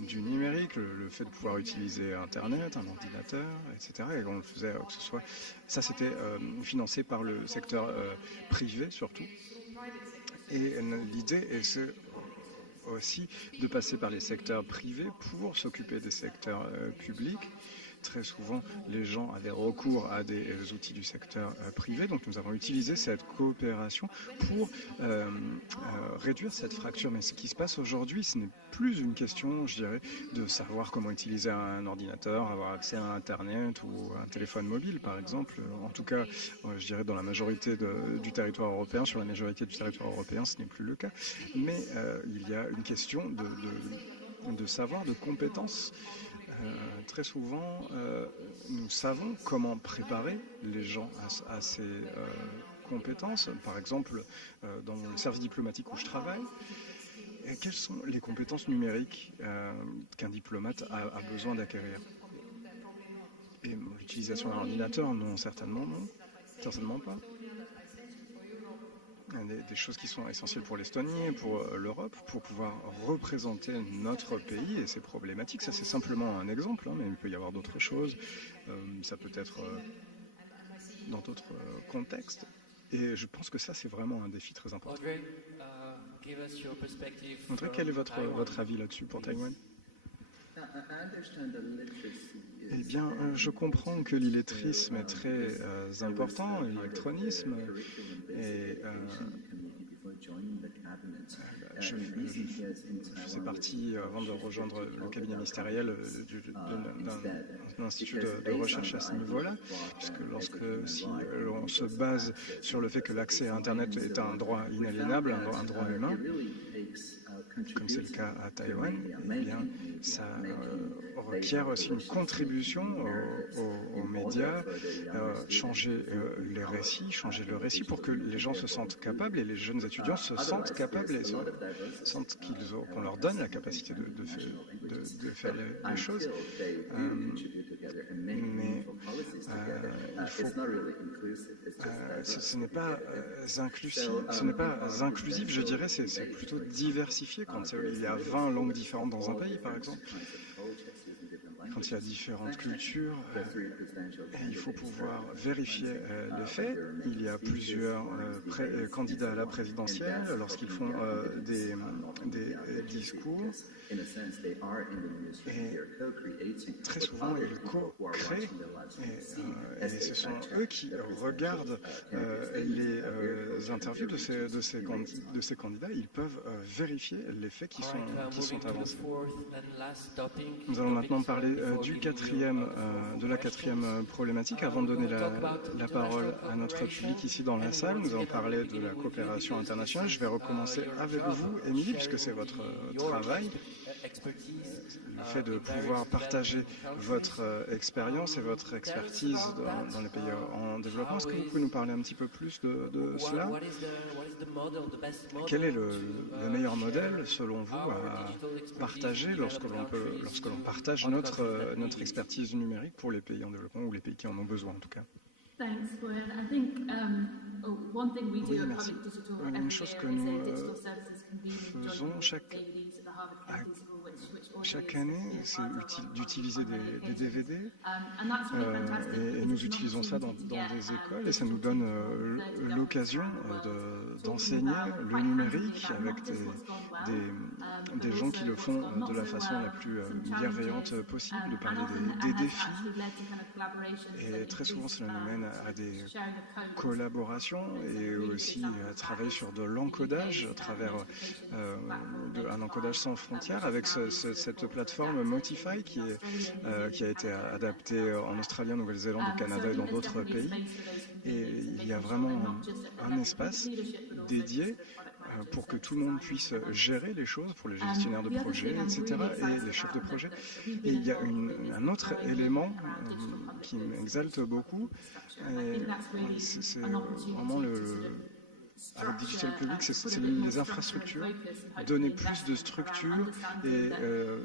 du numérique, le fait de pouvoir utiliser Internet, un ordinateur, etc. Et on le faisait que ce soit... Ça, c'était financé par le secteur privé surtout. Et l'idée est aussi de passer par les secteurs privés pour s'occuper des secteurs publics. Très souvent, les gens avaient recours à des outils du secteur privé. Donc, nous avons utilisé cette coopération pour réduire cette fracture. Mais ce qui se passe aujourd'hui, ce n'est plus une question, je dirais, de savoir comment utiliser un ordinateur, avoir accès à Internet ou un téléphone mobile, par exemple. En tout cas, je dirais, dans la majorité du territoire européen, sur la majorité du territoire européen, ce n'est plus le cas. Mais il y a une question de savoir, de compétences. Très souvent, nous savons comment préparer les gens à ces compétences. Par exemple, dans le service diplomatique où je travaille, quelles sont les compétences numériques qu'un diplomate a besoin d'acquérir? Et l'utilisation d'un ordinateur, non, certainement pas. Des choses qui sont essentielles pour l'Estonie et pour l'Europe, pour pouvoir représenter notre pays et ses problématiques. Ça, c'est simplement un exemple, mais il peut y avoir d'autres choses. Ça peut être dans d'autres contextes. Et je pense que ça, c'est vraiment un défi très important. Audrey, quel est votre avis là-dessus pour Taïwan? Eh bien, je comprends que l'illettrisme est très important, l'électronisme, et je faisais partie, avant de rejoindre le cabinet ministériel, d'un institut de recherche à ce niveau-là, puisque si on se base sur le fait que l'accès à Internet est un droit inaliénable, un droit humain, comme c'est le cas à Taïwan, eh bien, ça requiert aussi une contribution aux médias, changer le récit pour que les gens se sentent capables et les jeunes étudiants se sentent capables et sentent qu'on leur donne la capacité de faire les choses. Mais ce n'est pas inclusif, je dirais, c'est plutôt diversifié. Quand il y a 20 langues différentes dans un pays, par exemple, quand il y a différentes cultures, il faut pouvoir vérifier les faits. Il y a plusieurs candidats à la présidentielle lorsqu'ils font des discours. Et très souvent, ils co-créent et ce sont eux qui regardent les interviews de ces candidats. Ils peuvent vérifier les faits qui sont avancés. Nous allons maintenant parler de la quatrième problématique. Avant de donner la parole à notre public ici dans la salle, nous allons parler de la coopération internationale. Je vais recommencer avec vous, Émilie, puisque c'est votre travail. Le fait de pouvoir partager votre expérience et votre expertise dans les pays en développement. Est-ce que vous pouvez nous parler un petit peu plus de cela? Quel est le meilleur modèle, selon vous, à partager lorsque l'on partage notre expertise numérique pour les pays en développement ou les pays qui en ont besoin, en tout cas? Oui, merci. Une chose que nous faisons chaque année, c'est d'utiliser des DVD et nous utilisons ça dans des écoles et ça nous donne l'occasion d'enseigner le numérique avec des gens qui le font de la façon la plus bienveillante possible, de parler des défis. Et très souvent, cela nous mène à des collaborations et aussi à travailler sur de l'encodage à travers un encodage sans frontières avec cette plateforme Motify qui a été adaptée en Australie, en Nouvelle-Zélande, au Canada et dans d'autres pays. Et il y a vraiment un espace dédié pour que tout le monde puisse gérer les choses, pour les gestionnaires de projets, etc., et les chefs de projet. Et il y a un autre élément qui m'exalte beaucoup, c'est vraiment avec Digital Public, c'est les infrastructures, donner plus de structures et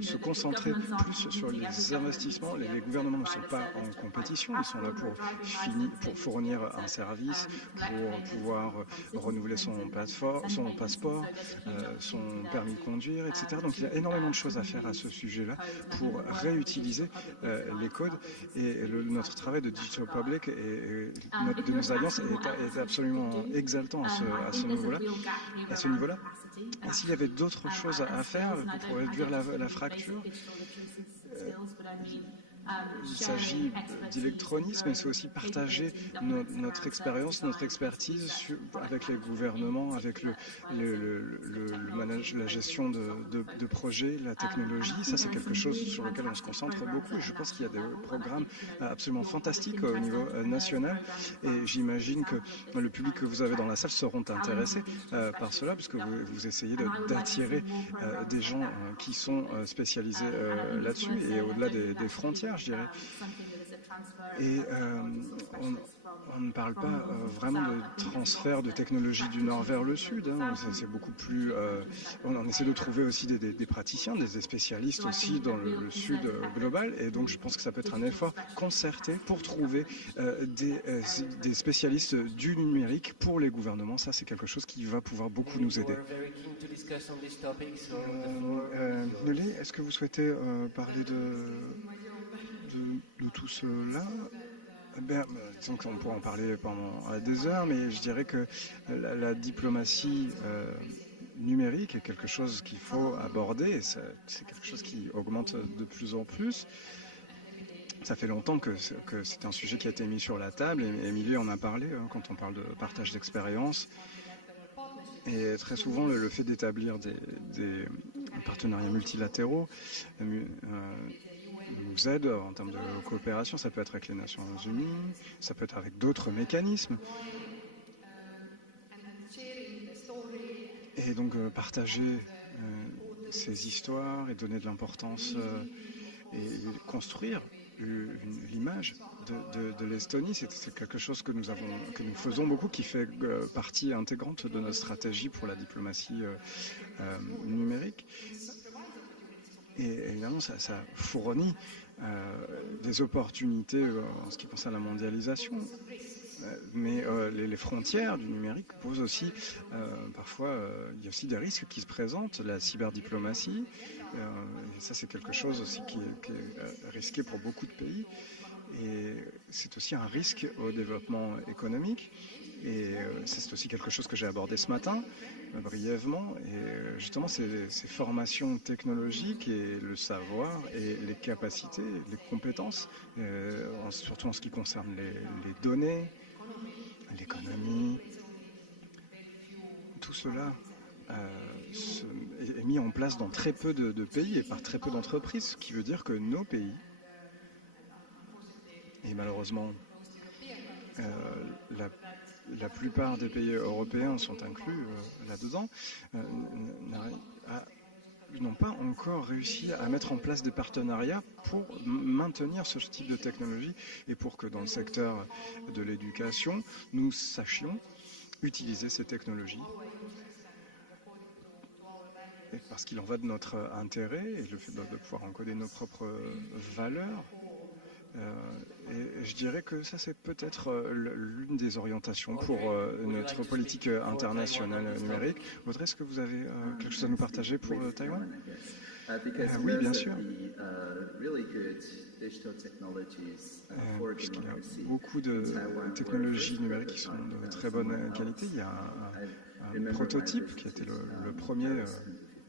se concentrer plus sur les investissements. Les gouvernements ne sont pas en compétition, ils sont là pour fournir un service, pour pouvoir renouveler son passeport, son permis de conduire, etc. Donc il y a énormément de choses à faire à ce sujet-là pour réutiliser les codes. Et notre travail de Digital Public et de nos alliances est absolument exaltant ce niveau-là. Et s'il y avait d'autres choses à faire pour réduire la fracture, il s'agit d'électronisme, mais c'est aussi partager notre expérience, notre expertise avec les gouvernements, avec le la gestion de projets, la technologie. Ça, c'est quelque chose sur lequel on se concentre beaucoup. Et je pense qu'il y a des programmes absolument fantastiques au niveau national. Et j'imagine que le public que vous avez dans la salle seront intéressés par cela, puisque vous essayez d'attirer des gens qui sont spécialisés là-dessus et au-delà des frontières, je dirais. Et on ne parle pas vraiment de transfert de technologie du nord vers le sud. C'est beaucoup plus. On essaie de trouver aussi des praticiens, des spécialistes aussi dans le sud global. Et donc je pense que ça peut être un effort concerté pour trouver des spécialistes du numérique pour les gouvernements. Ça, c'est quelque chose qui va pouvoir beaucoup nous aider. Nelly, est-ce que vous souhaitez parler de tout cela? Disons qu'on pourrait en parler pendant des heures, mais je dirais que la diplomatie numérique est quelque chose qu'il faut aborder. C'est quelque chose qui augmente de plus en plus. Ça fait longtemps que c'est un sujet qui a été mis sur la table, et Émilie en a parlé quand on parle de partage d'expérience. Et très souvent, le fait d'établir des partenariats multilatéraux nous aide en termes de coopération. Ça peut être avec les Nations Unies, ça peut être avec d'autres mécanismes. Et donc partager ces histoires et donner de l'importance et construire l'image de l'Estonie, c'est quelque chose que nous faisons beaucoup, qui fait partie intégrante de notre stratégie pour la diplomatie numérique. Et évidemment, ça fournit des opportunités en ce qui concerne la mondialisation. Mais les frontières du numérique posent aussi, parfois, il y a aussi des risques qui se présentent, la cyberdiplomatie. Et ça, c'est quelque chose aussi qui est risqué pour beaucoup de pays. Et c'est aussi un risque au développement économique. Et c'est aussi quelque chose que j'ai abordé ce matin, brièvement. Et justement, ces formations technologiques et le savoir et les capacités, les compétences, surtout en ce qui concerne les données, l'économie, tout cela est mis en place dans très peu de pays et par très peu d'entreprises, ce qui veut dire que nos pays, et malheureusement la plupart des pays européens sont inclus là-dedans, n'ont pas encore réussi à mettre en place des partenariats pour maintenir ce type de technologie et pour que dans le secteur de l'éducation, nous sachions utiliser ces technologies. Et parce qu'il en va de notre intérêt et le fait de pouvoir encoder nos propres valeurs. Et je dirais que ça, c'est peut-être l'une des orientations pour notre politique internationale numérique. Audrey, est-ce que vous avez quelque chose à nous partager pour Taïwan? Oui, bien sûr. Puisqu'il y a beaucoup de technologies numériques qui sont de très bonne qualité. Il y a un prototype qui a été le premier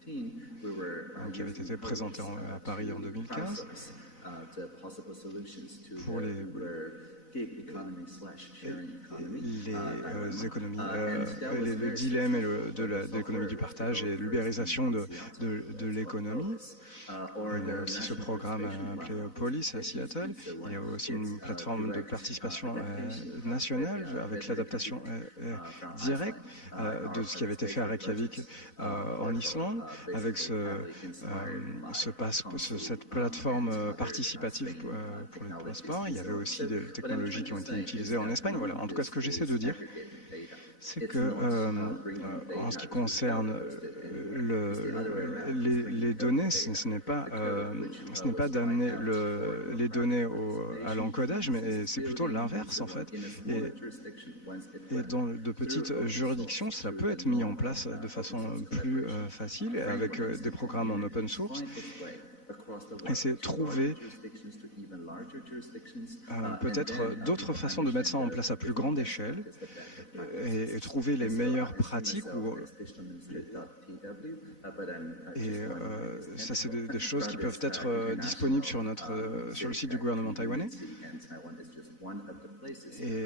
qui avait été présenté à Paris en 2015. Pour les économies, le dilemme de l'économie du partage et l'ubérisation de l'économie. Il y a aussi ce programme appelé Police à Seattle. Il y a aussi une plateforme de participation nationale avec l'adaptation directe de ce qui avait été fait à Reykjavik en Islande, avec cette plateforme participative pour les passeports. Il y avait aussi des technologies qui ont été utilisées en Espagne. Voilà. En tout cas, ce que j'essaie de dire, c'est que en ce qui concerne les données, ce n'est pas d'amener les données à l'encodage, mais c'est plutôt l'inverse en fait. Et dans de petites juridictions, cela peut être mis en place de façon plus facile avec des programmes en open source. Et c'est trouver peut-être d'autres façons de mettre ça en place à plus grande échelle et trouver les meilleures pratiques. Ça, c'est des choses qui peuvent être disponibles sur le site du gouvernement taïwanais. Et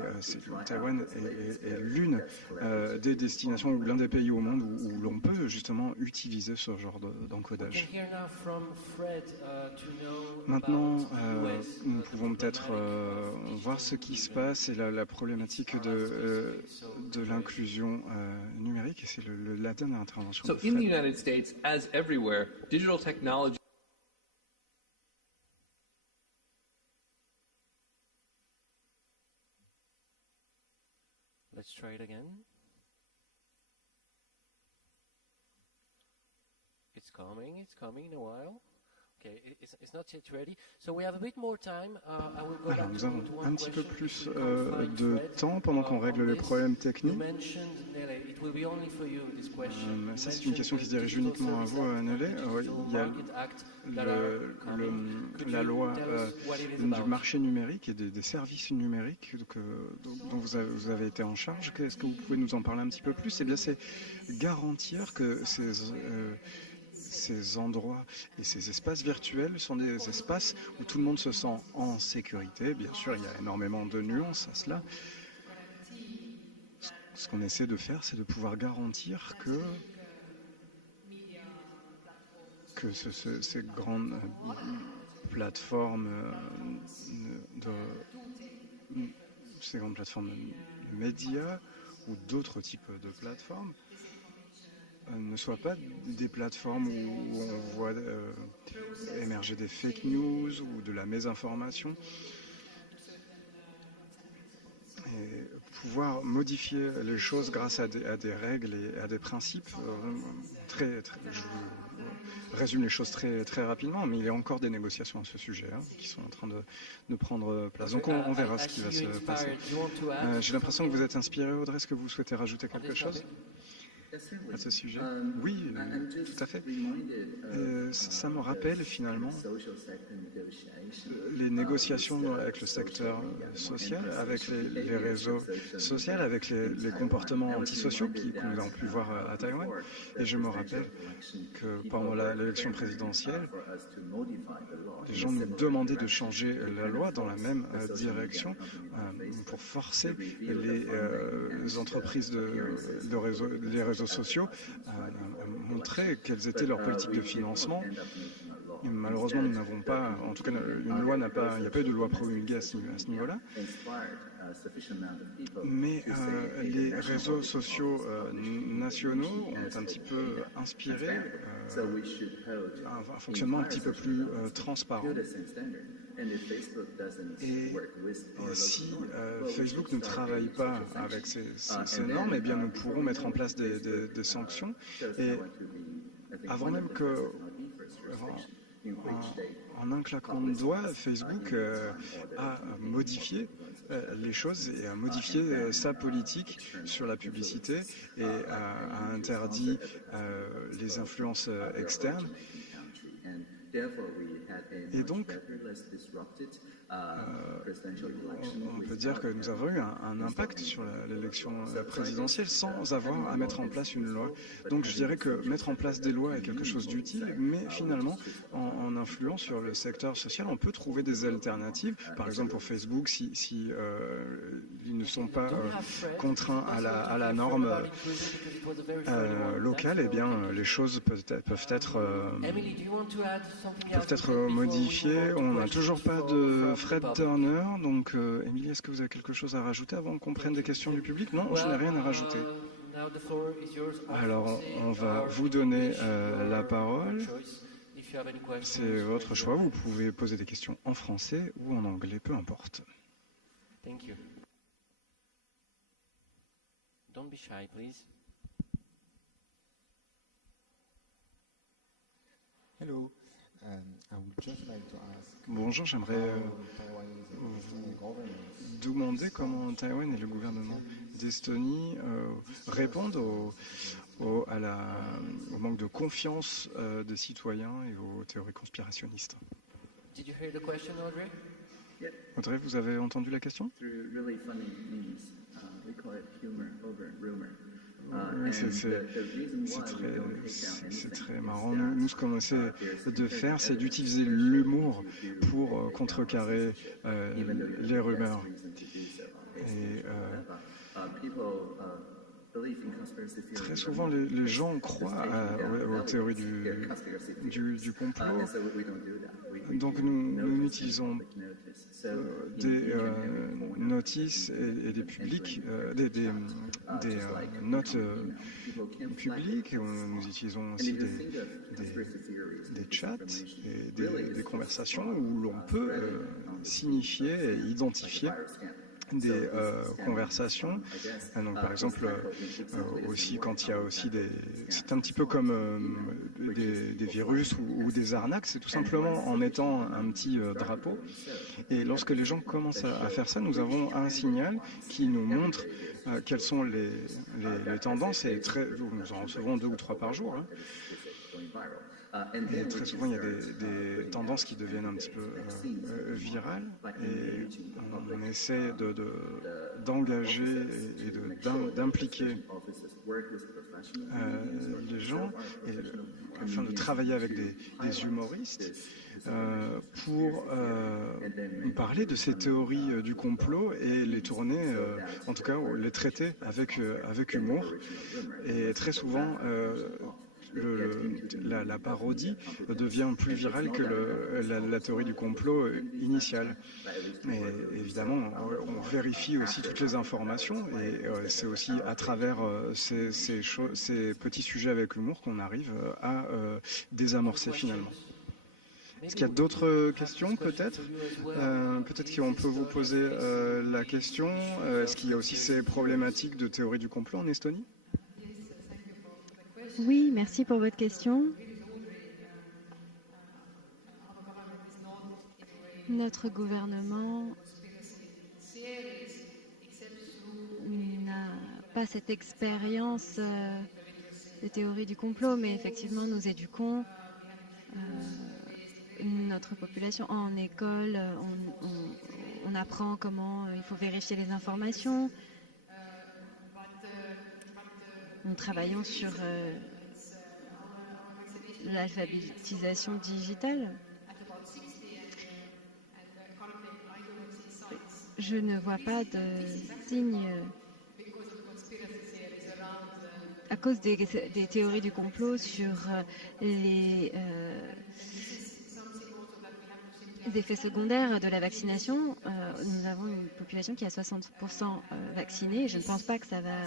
Taïwan est l'une des destinations ou l'un des pays au monde où l'on peut justement utiliser ce genre d'encodage. Maintenant, nous pouvons peut-être voir ce qui se passe et la problématique de l'inclusion numérique. Et c'est la dernière intervention. So in the United States, as everywhere, digital technology. Let's try it again. It's coming in a while. Okay, it's not yet ready. So we have a bit more time. I will go Alors, back nous avons to one un petit peu question. plus de temps pendant qu'on règle les problèmes techniques. Ça, c'est une question qui se dirige uniquement à vous, Nelly. Il y a la loi du marché numérique et des services numériques dont vous avez été en charge. Est-ce que vous pouvez nous en parler un petit peu plus? Eh bien, c'est garantir que ces endroits et ces espaces virtuels sont des espaces où tout le monde se sent en sécurité. Bien sûr, il y a énormément de nuances à cela. Ce qu'on essaie de faire, c'est de pouvoir garantir que ces grandes plateformes de médias ou d'autres types de plateformes ne soient pas des plateformes où on voit émerger des fake news ou de la mésinformation. Et pouvoir modifier les choses grâce à des règles et à des principes. Je résume les choses très rapidement, mais il y a encore des négociations à ce sujet qui sont en train de prendre place. Donc on verra ce qui va se passer. J'ai l'impression que vous êtes inspiré, Audrey. Est-ce que vous souhaitez rajouter quelque chose à ce sujet? Oui, tout à fait. Ça me rappelle finalement les négociations avec le secteur social, avec les réseaux sociaux, avec les comportements antisociaux qu'on a pu voir à Taïwan. Et je me rappelle que pendant l'élection présidentielle, les gens nous demandaient de changer la loi dans la même direction pour forcer les entreprises les réseaux sociaux à montrer quelles étaient leurs politiques de financement. Et malheureusement, nous n'avons pas, en tout cas, il n'y a pas eu de loi promulguée à ce niveau-là. Mais les réseaux sociaux nationaux ont un petit peu inspiré un fonctionnement un petit peu plus transparent. Et si Facebook ne travaille pas avec ces normes, eh bien nous pourrons mettre en place des sanctions. Et avant même que, en un claquement de doigts, Facebook a modifié les choses et a modifié sa politique sur la publicité et a interdit les influences externes. Et donc, on peut dire que nous avons eu un impact sur l'élection présidentielle sans avoir à mettre en place une loi. Donc je dirais que mettre en place des lois est quelque chose d'utile, mais finalement, en influant sur le secteur social, on peut trouver des alternatives. Par exemple, pour Facebook, si ils ne sont pas contraints à la norme locale, eh bien, les choses peuvent être modifiées. On n'a toujours pas de Fred Turner, donc Émilie, est-ce que vous avez quelque chose à rajouter avant qu'on prenne des questions du public? Non, je n'ai rien à rajouter. Alors, on va vous donner la parole. C'est votre choix, vous pouvez poser des questions en français ou en anglais, peu importe. Thank you. Don't be shy, please. Hello. I would just like to ask. Bonjour, j'aimerais vous demander comment Taïwan et le gouvernement d'Estonie répondent au manque de confiance des citoyens et aux théories conspirationnistes. Did you hear the question, Audrey? Audrey, vous avez entendu la question? C'est très marrant. Nous, ce qu'on essaie de faire, c'est d'utiliser l'humour pour contrecarrer les rumeurs. Et très souvent, les gens croient aux théories du complot. Donc, nous utilisons des notices et des publics, des notes publiques. Nous utilisons aussi des chats et des conversations où l'on peut signifier et identifier des conversations. Donc, par exemple, aussi quand il y a aussi c'est un petit peu comme des virus ou des arnaques, c'est tout simplement en mettant un petit drapeau. Et lorsque les gens commencent à faire ça, nous avons un signal qui nous montre quelles sont les tendances. Et nous en recevons 2 ou 3 par jour. Hein. Et très souvent, il y a des tendances qui deviennent un petit peu virales et on essaie d'engager et d'impliquer les gens afin de travailler avec des humoristes pour parler de ces théories du complot et les tourner, en tout cas les traiter avec humour. Et très souvent, la parodie devient plus virale que la théorie du complot initiale. Et évidemment, on vérifie aussi toutes les informations et c'est aussi à travers ces petits sujets avec humour qu'on arrive à désamorcer finalement. Est-ce qu'il y a d'autres questions peut-être peut-être qu'on peut vous poser la question. Est-ce qu'il y a aussi ces problématiques de théorie du complot en Estonie ? Oui, merci pour votre question. Notre gouvernement n'a pas cette expérience de théorie du complot, mais effectivement, nous éduquons notre population en école. On apprend comment il faut vérifier les informations. Nous travaillons sur l'alphabétisation digitale. Je ne vois pas de signe à cause des théories du complot sur les effets secondaires de la vaccination. Nous avons une population qui est à 60% vaccinée. Je ne pense pas que ça va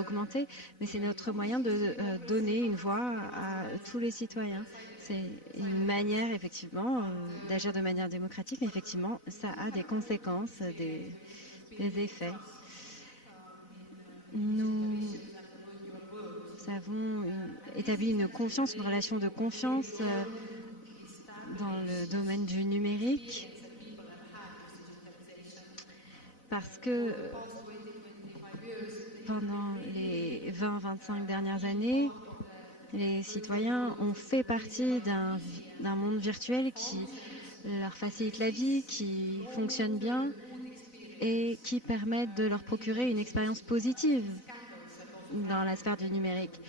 augmenter, mais c'est notre moyen de donner une voix à tous les citoyens. C'est une manière, effectivement, d'agir de manière démocratique, mais effectivement, ça a des conséquences, des effets. Nous avons établi une relation de confiance dans le domaine du numérique, parce que pendant les 20-25 dernières années, les citoyens ont fait partie d'un monde virtuel qui leur facilite la vie, qui fonctionne bien et qui permet de leur procurer une expérience positive dans la sphère du numérique.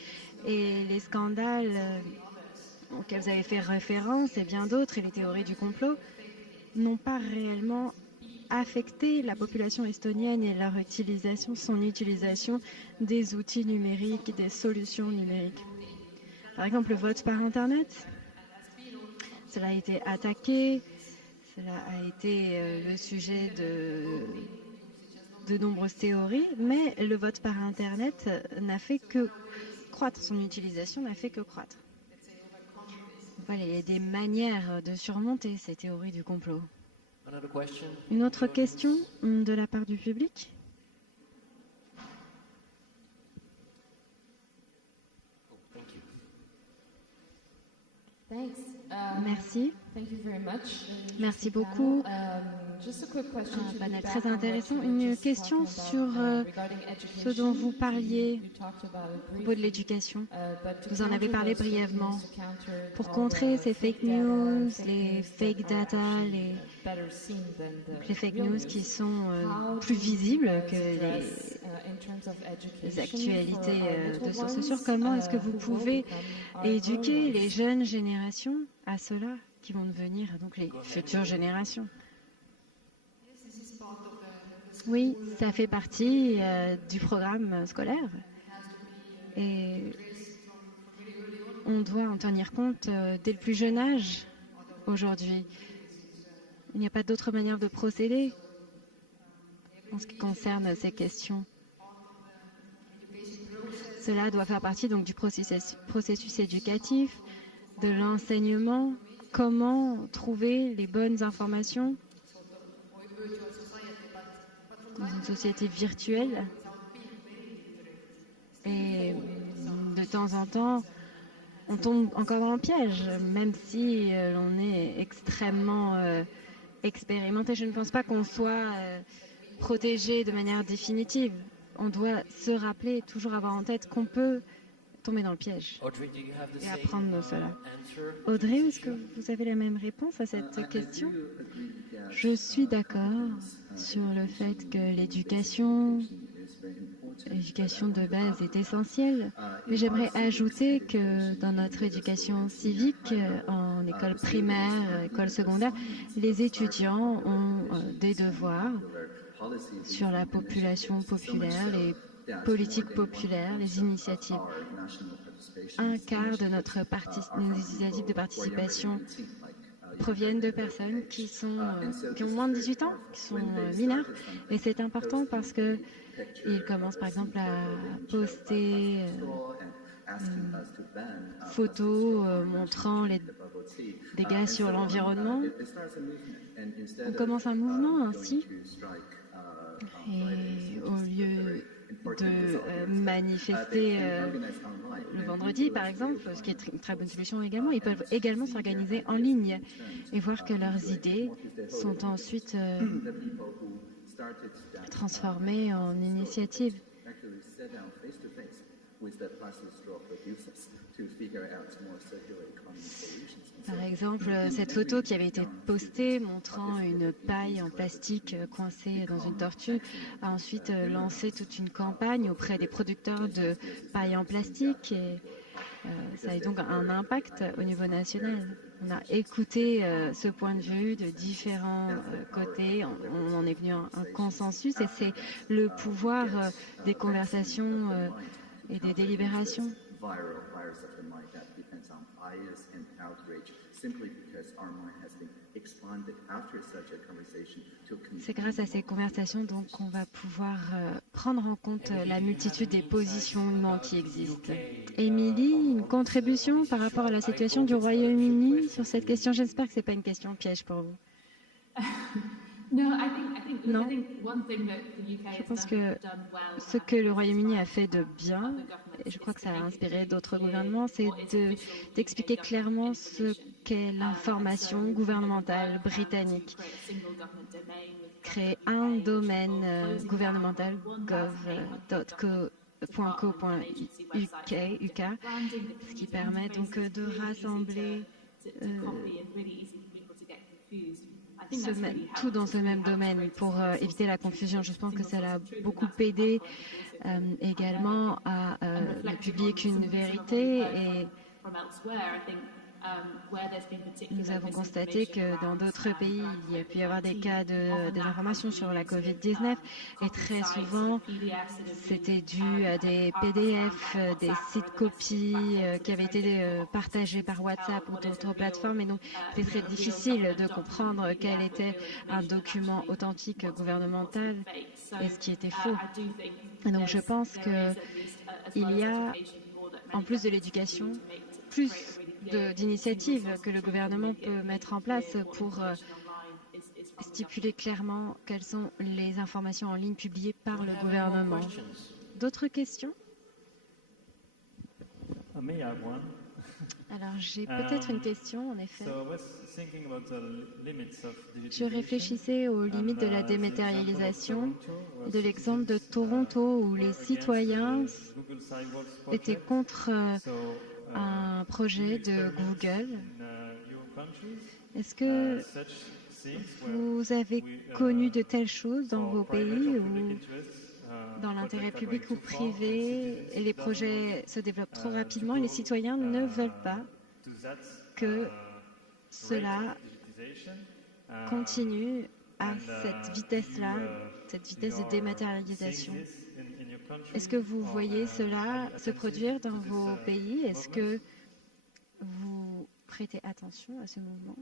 Et les scandales auxquels vous avez fait référence et bien d'autres, et les théories du complot, n'ont pas réellement affecté la population estonienne et son utilisation des outils numériques, des solutions numériques. Par exemple, le vote par Internet, cela a été attaqué, cela a été le sujet de nombreuses théories, mais le vote par Internet n'a fait que croître, son utilisation n'a fait que croître. Voilà, il y a des manières de surmonter ces théories du complot. Une autre question de la part du public ? Merci. Merci beaucoup. Un panel très intéressant. Une question sur ce dont vous parliez à propos de l'éducation. Vous en avez parlé brièvement. Pour contrer ces fake news, les fake data, les fake news qui sont plus visibles que les actualités de sources sûres, comment est-ce que vous pouvez éduquer les jeunes générations à cela qui vont devenir donc les futures générations? Oui, ça fait partie du programme scolaire et on doit en tenir compte dès le plus jeune âge aujourd'hui. Il n'y a pas d'autre manière de procéder en ce qui concerne ces questions. Cela doit faire partie donc du processus éducatif, de l'enseignement, comment trouver les bonnes informations dans une société virtuelle. Et de temps en temps, on tombe encore dans le piège, même si l'on est extrêmement expérimenté. Je ne pense pas qu'on soit protégé de manière définitive. On doit se rappeler, toujours avoir en tête qu'on peut tomber dans le piège et apprendre de cela. Audrey, est-ce que vous avez la même réponse à cette question? Je suis d'accord sur le fait que l'éducation de base est essentielle, mais j'aimerais ajouter que dans notre éducation civique, en école primaire, école secondaire, les étudiants ont des devoirs sur la population populaire, les politiques populaires, les initiatives. Un quart de nos initiatives de participation proviennent de personnes qui ont moins de 18 ans, qui sont mineurs. Et c'est important parce qu'ils commencent par exemple à poster photos montrant les dégâts sur l'environnement. On commence un mouvement ainsi. Et au lieu de manifester le vendredi, par exemple, ce qui est une très bonne solution également, ils peuvent également s'organiser en ligne et voir que leurs idées sont ensuite transformées en initiatives. Par exemple, cette photo qui avait été postée montrant une paille en plastique coincée dans une tortue a ensuite lancé toute une campagne auprès des producteurs de paille en plastique et ça a donc un impact au niveau national. On a écouté ce point de vue de différents côtés, on en est venu à un consensus et c'est le pouvoir des conversations et des délibérations. C'est grâce à ces conversations donc qu'on va pouvoir prendre en compte la multitude des positionnements qui existent. Émilie, une contribution par rapport à la situation du Royaume-Uni sur cette question? J'espère que ce n'est pas une question piège pour vous. Non, je pense que ce que le Royaume-Uni a fait de bien, et je crois que ça a inspiré d'autres gouvernements, c'est d'expliquer clairement ce qu'est l'information gouvernementale britannique. Créer un domaine gouvernemental gov.co.uk, ce qui permet donc de rassembler tout dans ce même domaine pour éviter la confusion. Je pense que ça a beaucoup aidé également à ne publier qu'une vérité et nous avons constaté que dans d'autres pays, il y a pu y avoir des cas de désinformation sur la Covid-19 et très souvent, c'était dû à des PDF, des sites copies qui avaient été partagés par WhatsApp ou d'autres plateformes et donc c'était très difficile de comprendre quel était un document authentique gouvernemental et ce qui était faux. Et donc je pense qu'il y a, en plus de l'éducation, plus d'initiatives que le gouvernement peut mettre en place pour stipuler clairement quelles sont les informations en ligne publiées par le gouvernement. D'autres questions? Alors, j'ai peut-être une question, en effet. Je réfléchissais aux limites de la dématérialisation, de l'exemple de Toronto, où les citoyens étaient contre un projet de Google. Est-ce que vous avez connu de telles choses dans vos pays où, dans l'intérêt public ou privé, les projets se développent trop rapidement et les citoyens ne veulent pas que cela continue à cette vitesse-là, cette vitesse de dématérialisation? Est-ce que vous voyez cela se produire dans vos pays? Est-ce que vous prêtez attention à ce mouvement?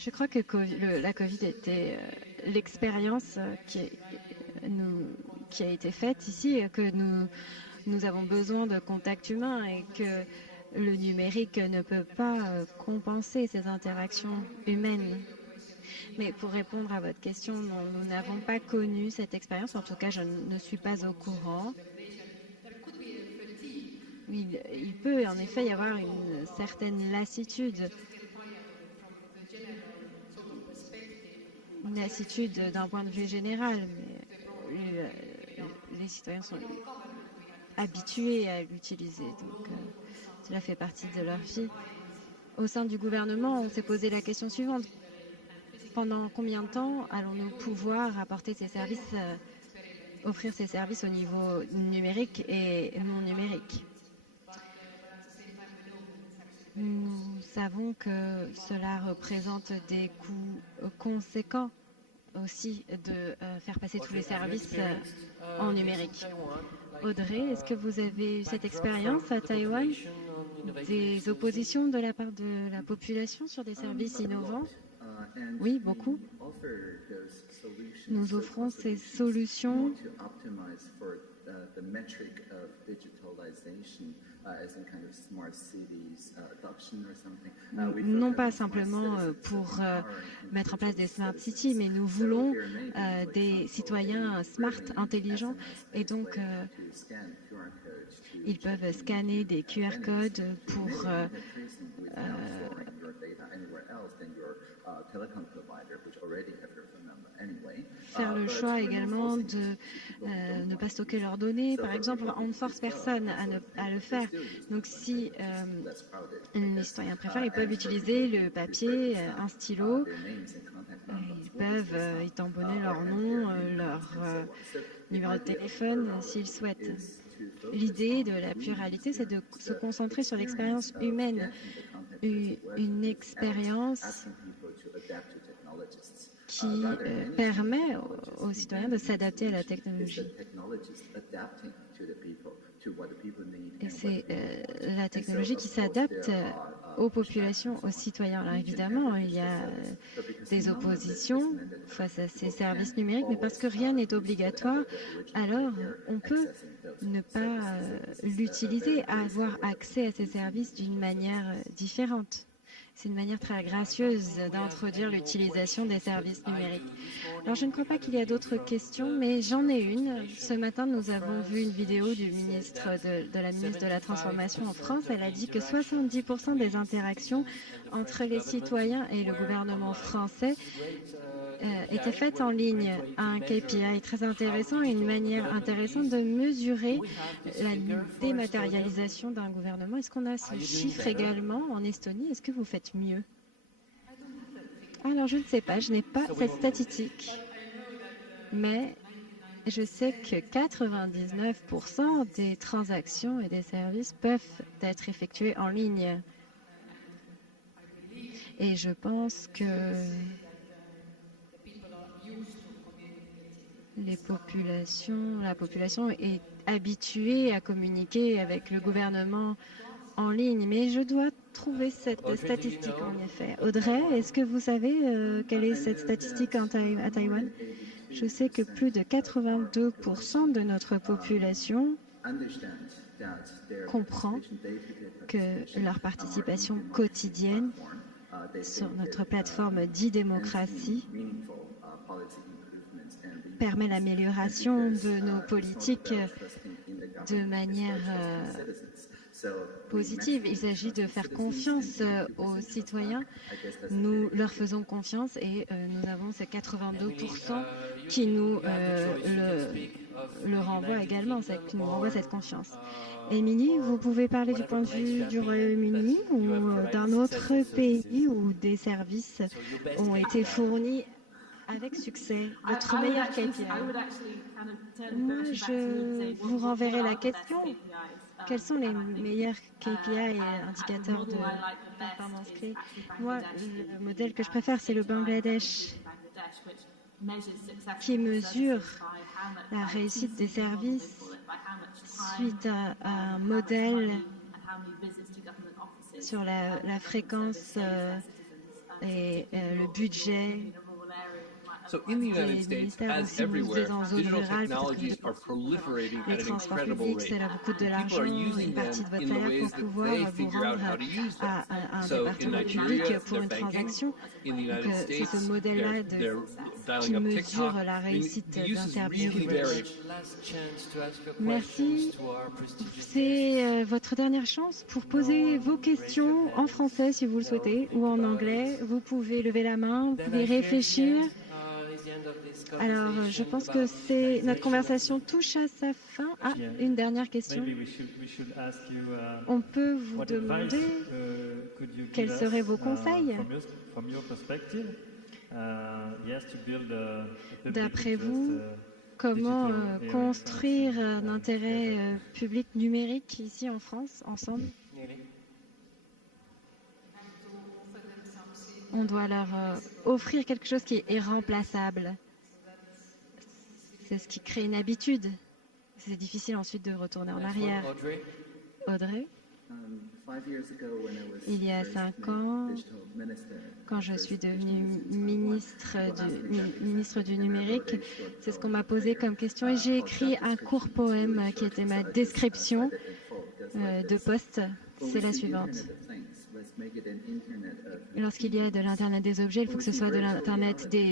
Je crois que la Covid était l'expérience qui a été faite ici, que nous avons besoin de contact humain et que le numérique ne peut pas compenser ces interactions humaines. Mais pour répondre à votre question, non, nous n'avons pas connu cette expérience. En tout cas, je ne suis pas au courant. Il peut en effet y avoir une certaine lassitude. Une lassitude d'un point de vue général, mais les citoyens sont habitués à l'utiliser, donc cela fait partie de leur vie. Au sein du gouvernement, on s'est posé la question suivante. Pendant combien de temps allons-nous pouvoir apporter ces services, offrir ces services au niveau numérique et non numérique? Nous savons que cela représente des coûts conséquents aussi de faire passer tous les services en numérique. Audrey, est-ce que vous avez eu cette expérience à Taïwan, des oppositions de la part de la population sur des services innovants? Oui, beaucoup. Nous offrons ces solutions non pas simplement pour mettre en place des smart cities, mais nous voulons des citoyens smart, intelligents, et donc ils peuvent scanner des QR codes pour faire le choix également de ne pas stocker leurs données. Par exemple, on ne force personne à le faire. Donc si les citoyens préfèrent, ils peuvent utiliser le papier, un stylo, ils peuvent y tamponner leur nom, leur numéro de téléphone s'ils souhaitent. L'idée de la pluralité, c'est de se concentrer sur l'expérience humaine, une expérience qui permet aux citoyens de s'adapter à la technologie. Et c'est la technologie qui s'adapte aux populations, aux citoyens. Alors évidemment, il y a des oppositions face à ces services numériques, mais parce que rien n'est obligatoire, alors on peut ne pas l'utiliser, avoir accès à ces services d'une manière différente. C'est une manière très gracieuse d'introduire l'utilisation des services numériques. Alors, je ne crois pas qu'il y a d'autres questions, mais j'en ai une. Ce matin, nous avons vu une vidéo du ministre de la ministre de la Transformation en France. Elle a dit que 70% des interactions entre les citoyens et le gouvernement français étaient faites en ligne. Un KPI très intéressant et une manière intéressante de mesurer la dématérialisation d'un gouvernement. Est-ce qu'on a ce chiffre également en Estonie? Est-ce que vous faites mieux? Alors, je ne sais pas, je n'ai pas cette statistique. Mais je sais que 99% des transactions et des services peuvent être effectués en ligne. Et je pense que la population est habituée à communiquer avec le gouvernement en ligne, mais je dois trouver cette statistique en effet. Audrey, est-ce que vous savez quelle est cette statistique à Taïwan? Je sais que plus de 82% de notre population comprend que leur participation quotidienne sur notre plateforme d'e-démocratie permet l'amélioration de nos politiques de manière positive. Il s'agit de faire confiance aux citoyens. Nous leur faisons confiance et nous avons ces 82% qui nous le renvoient également, qui nous renvoient cette confiance. Émilie, vous pouvez parler du point de vue du Royaume-Uni ou d'un autre pays où des services ont été fournis avec succès. Votre meilleur KPI. Moi, je vous renverrai la question. Quels sont les meilleurs KPI et indicateurs de performance clé? Moi, le modèle que je préfère, c'est le Bangladesh, qui mesure la réussite des services suite à un modèle sur la fréquence et le budget. So in the United States, as everywhere, digital technologies are proliferating at an incredible rate. People are using them in the ways that they figure out how to use them. So in Nigeria, they're banking. In the United States, they're dialing up TikTok. The use is really varied. Merci. C'est votre dernière chance pour poser vos questions en français si vous le souhaitez ou en anglais. Vous pouvez lever la main, vous pouvez réfléchir. Alors, je pense que notre conversation touche à sa fin. Ah, une dernière question. On peut vous demander quels seraient vos conseils? D'après vous, comment construire un intérêt public numérique ici en France, ensemble? On doit leur offrir quelque chose qui est irremplaçable. C'est ce qui crée une habitude. C'est difficile ensuite de retourner en arrière. Audrey? Il y a 5 ans, quand je suis devenue ministre du numérique, c'est ce qu'on m'a posé comme question et j'ai écrit un court poème qui était ma description de poste. C'est la suivante. Lorsqu'il y a de l'Internet des objets, il faut que ce soit de l'Internet des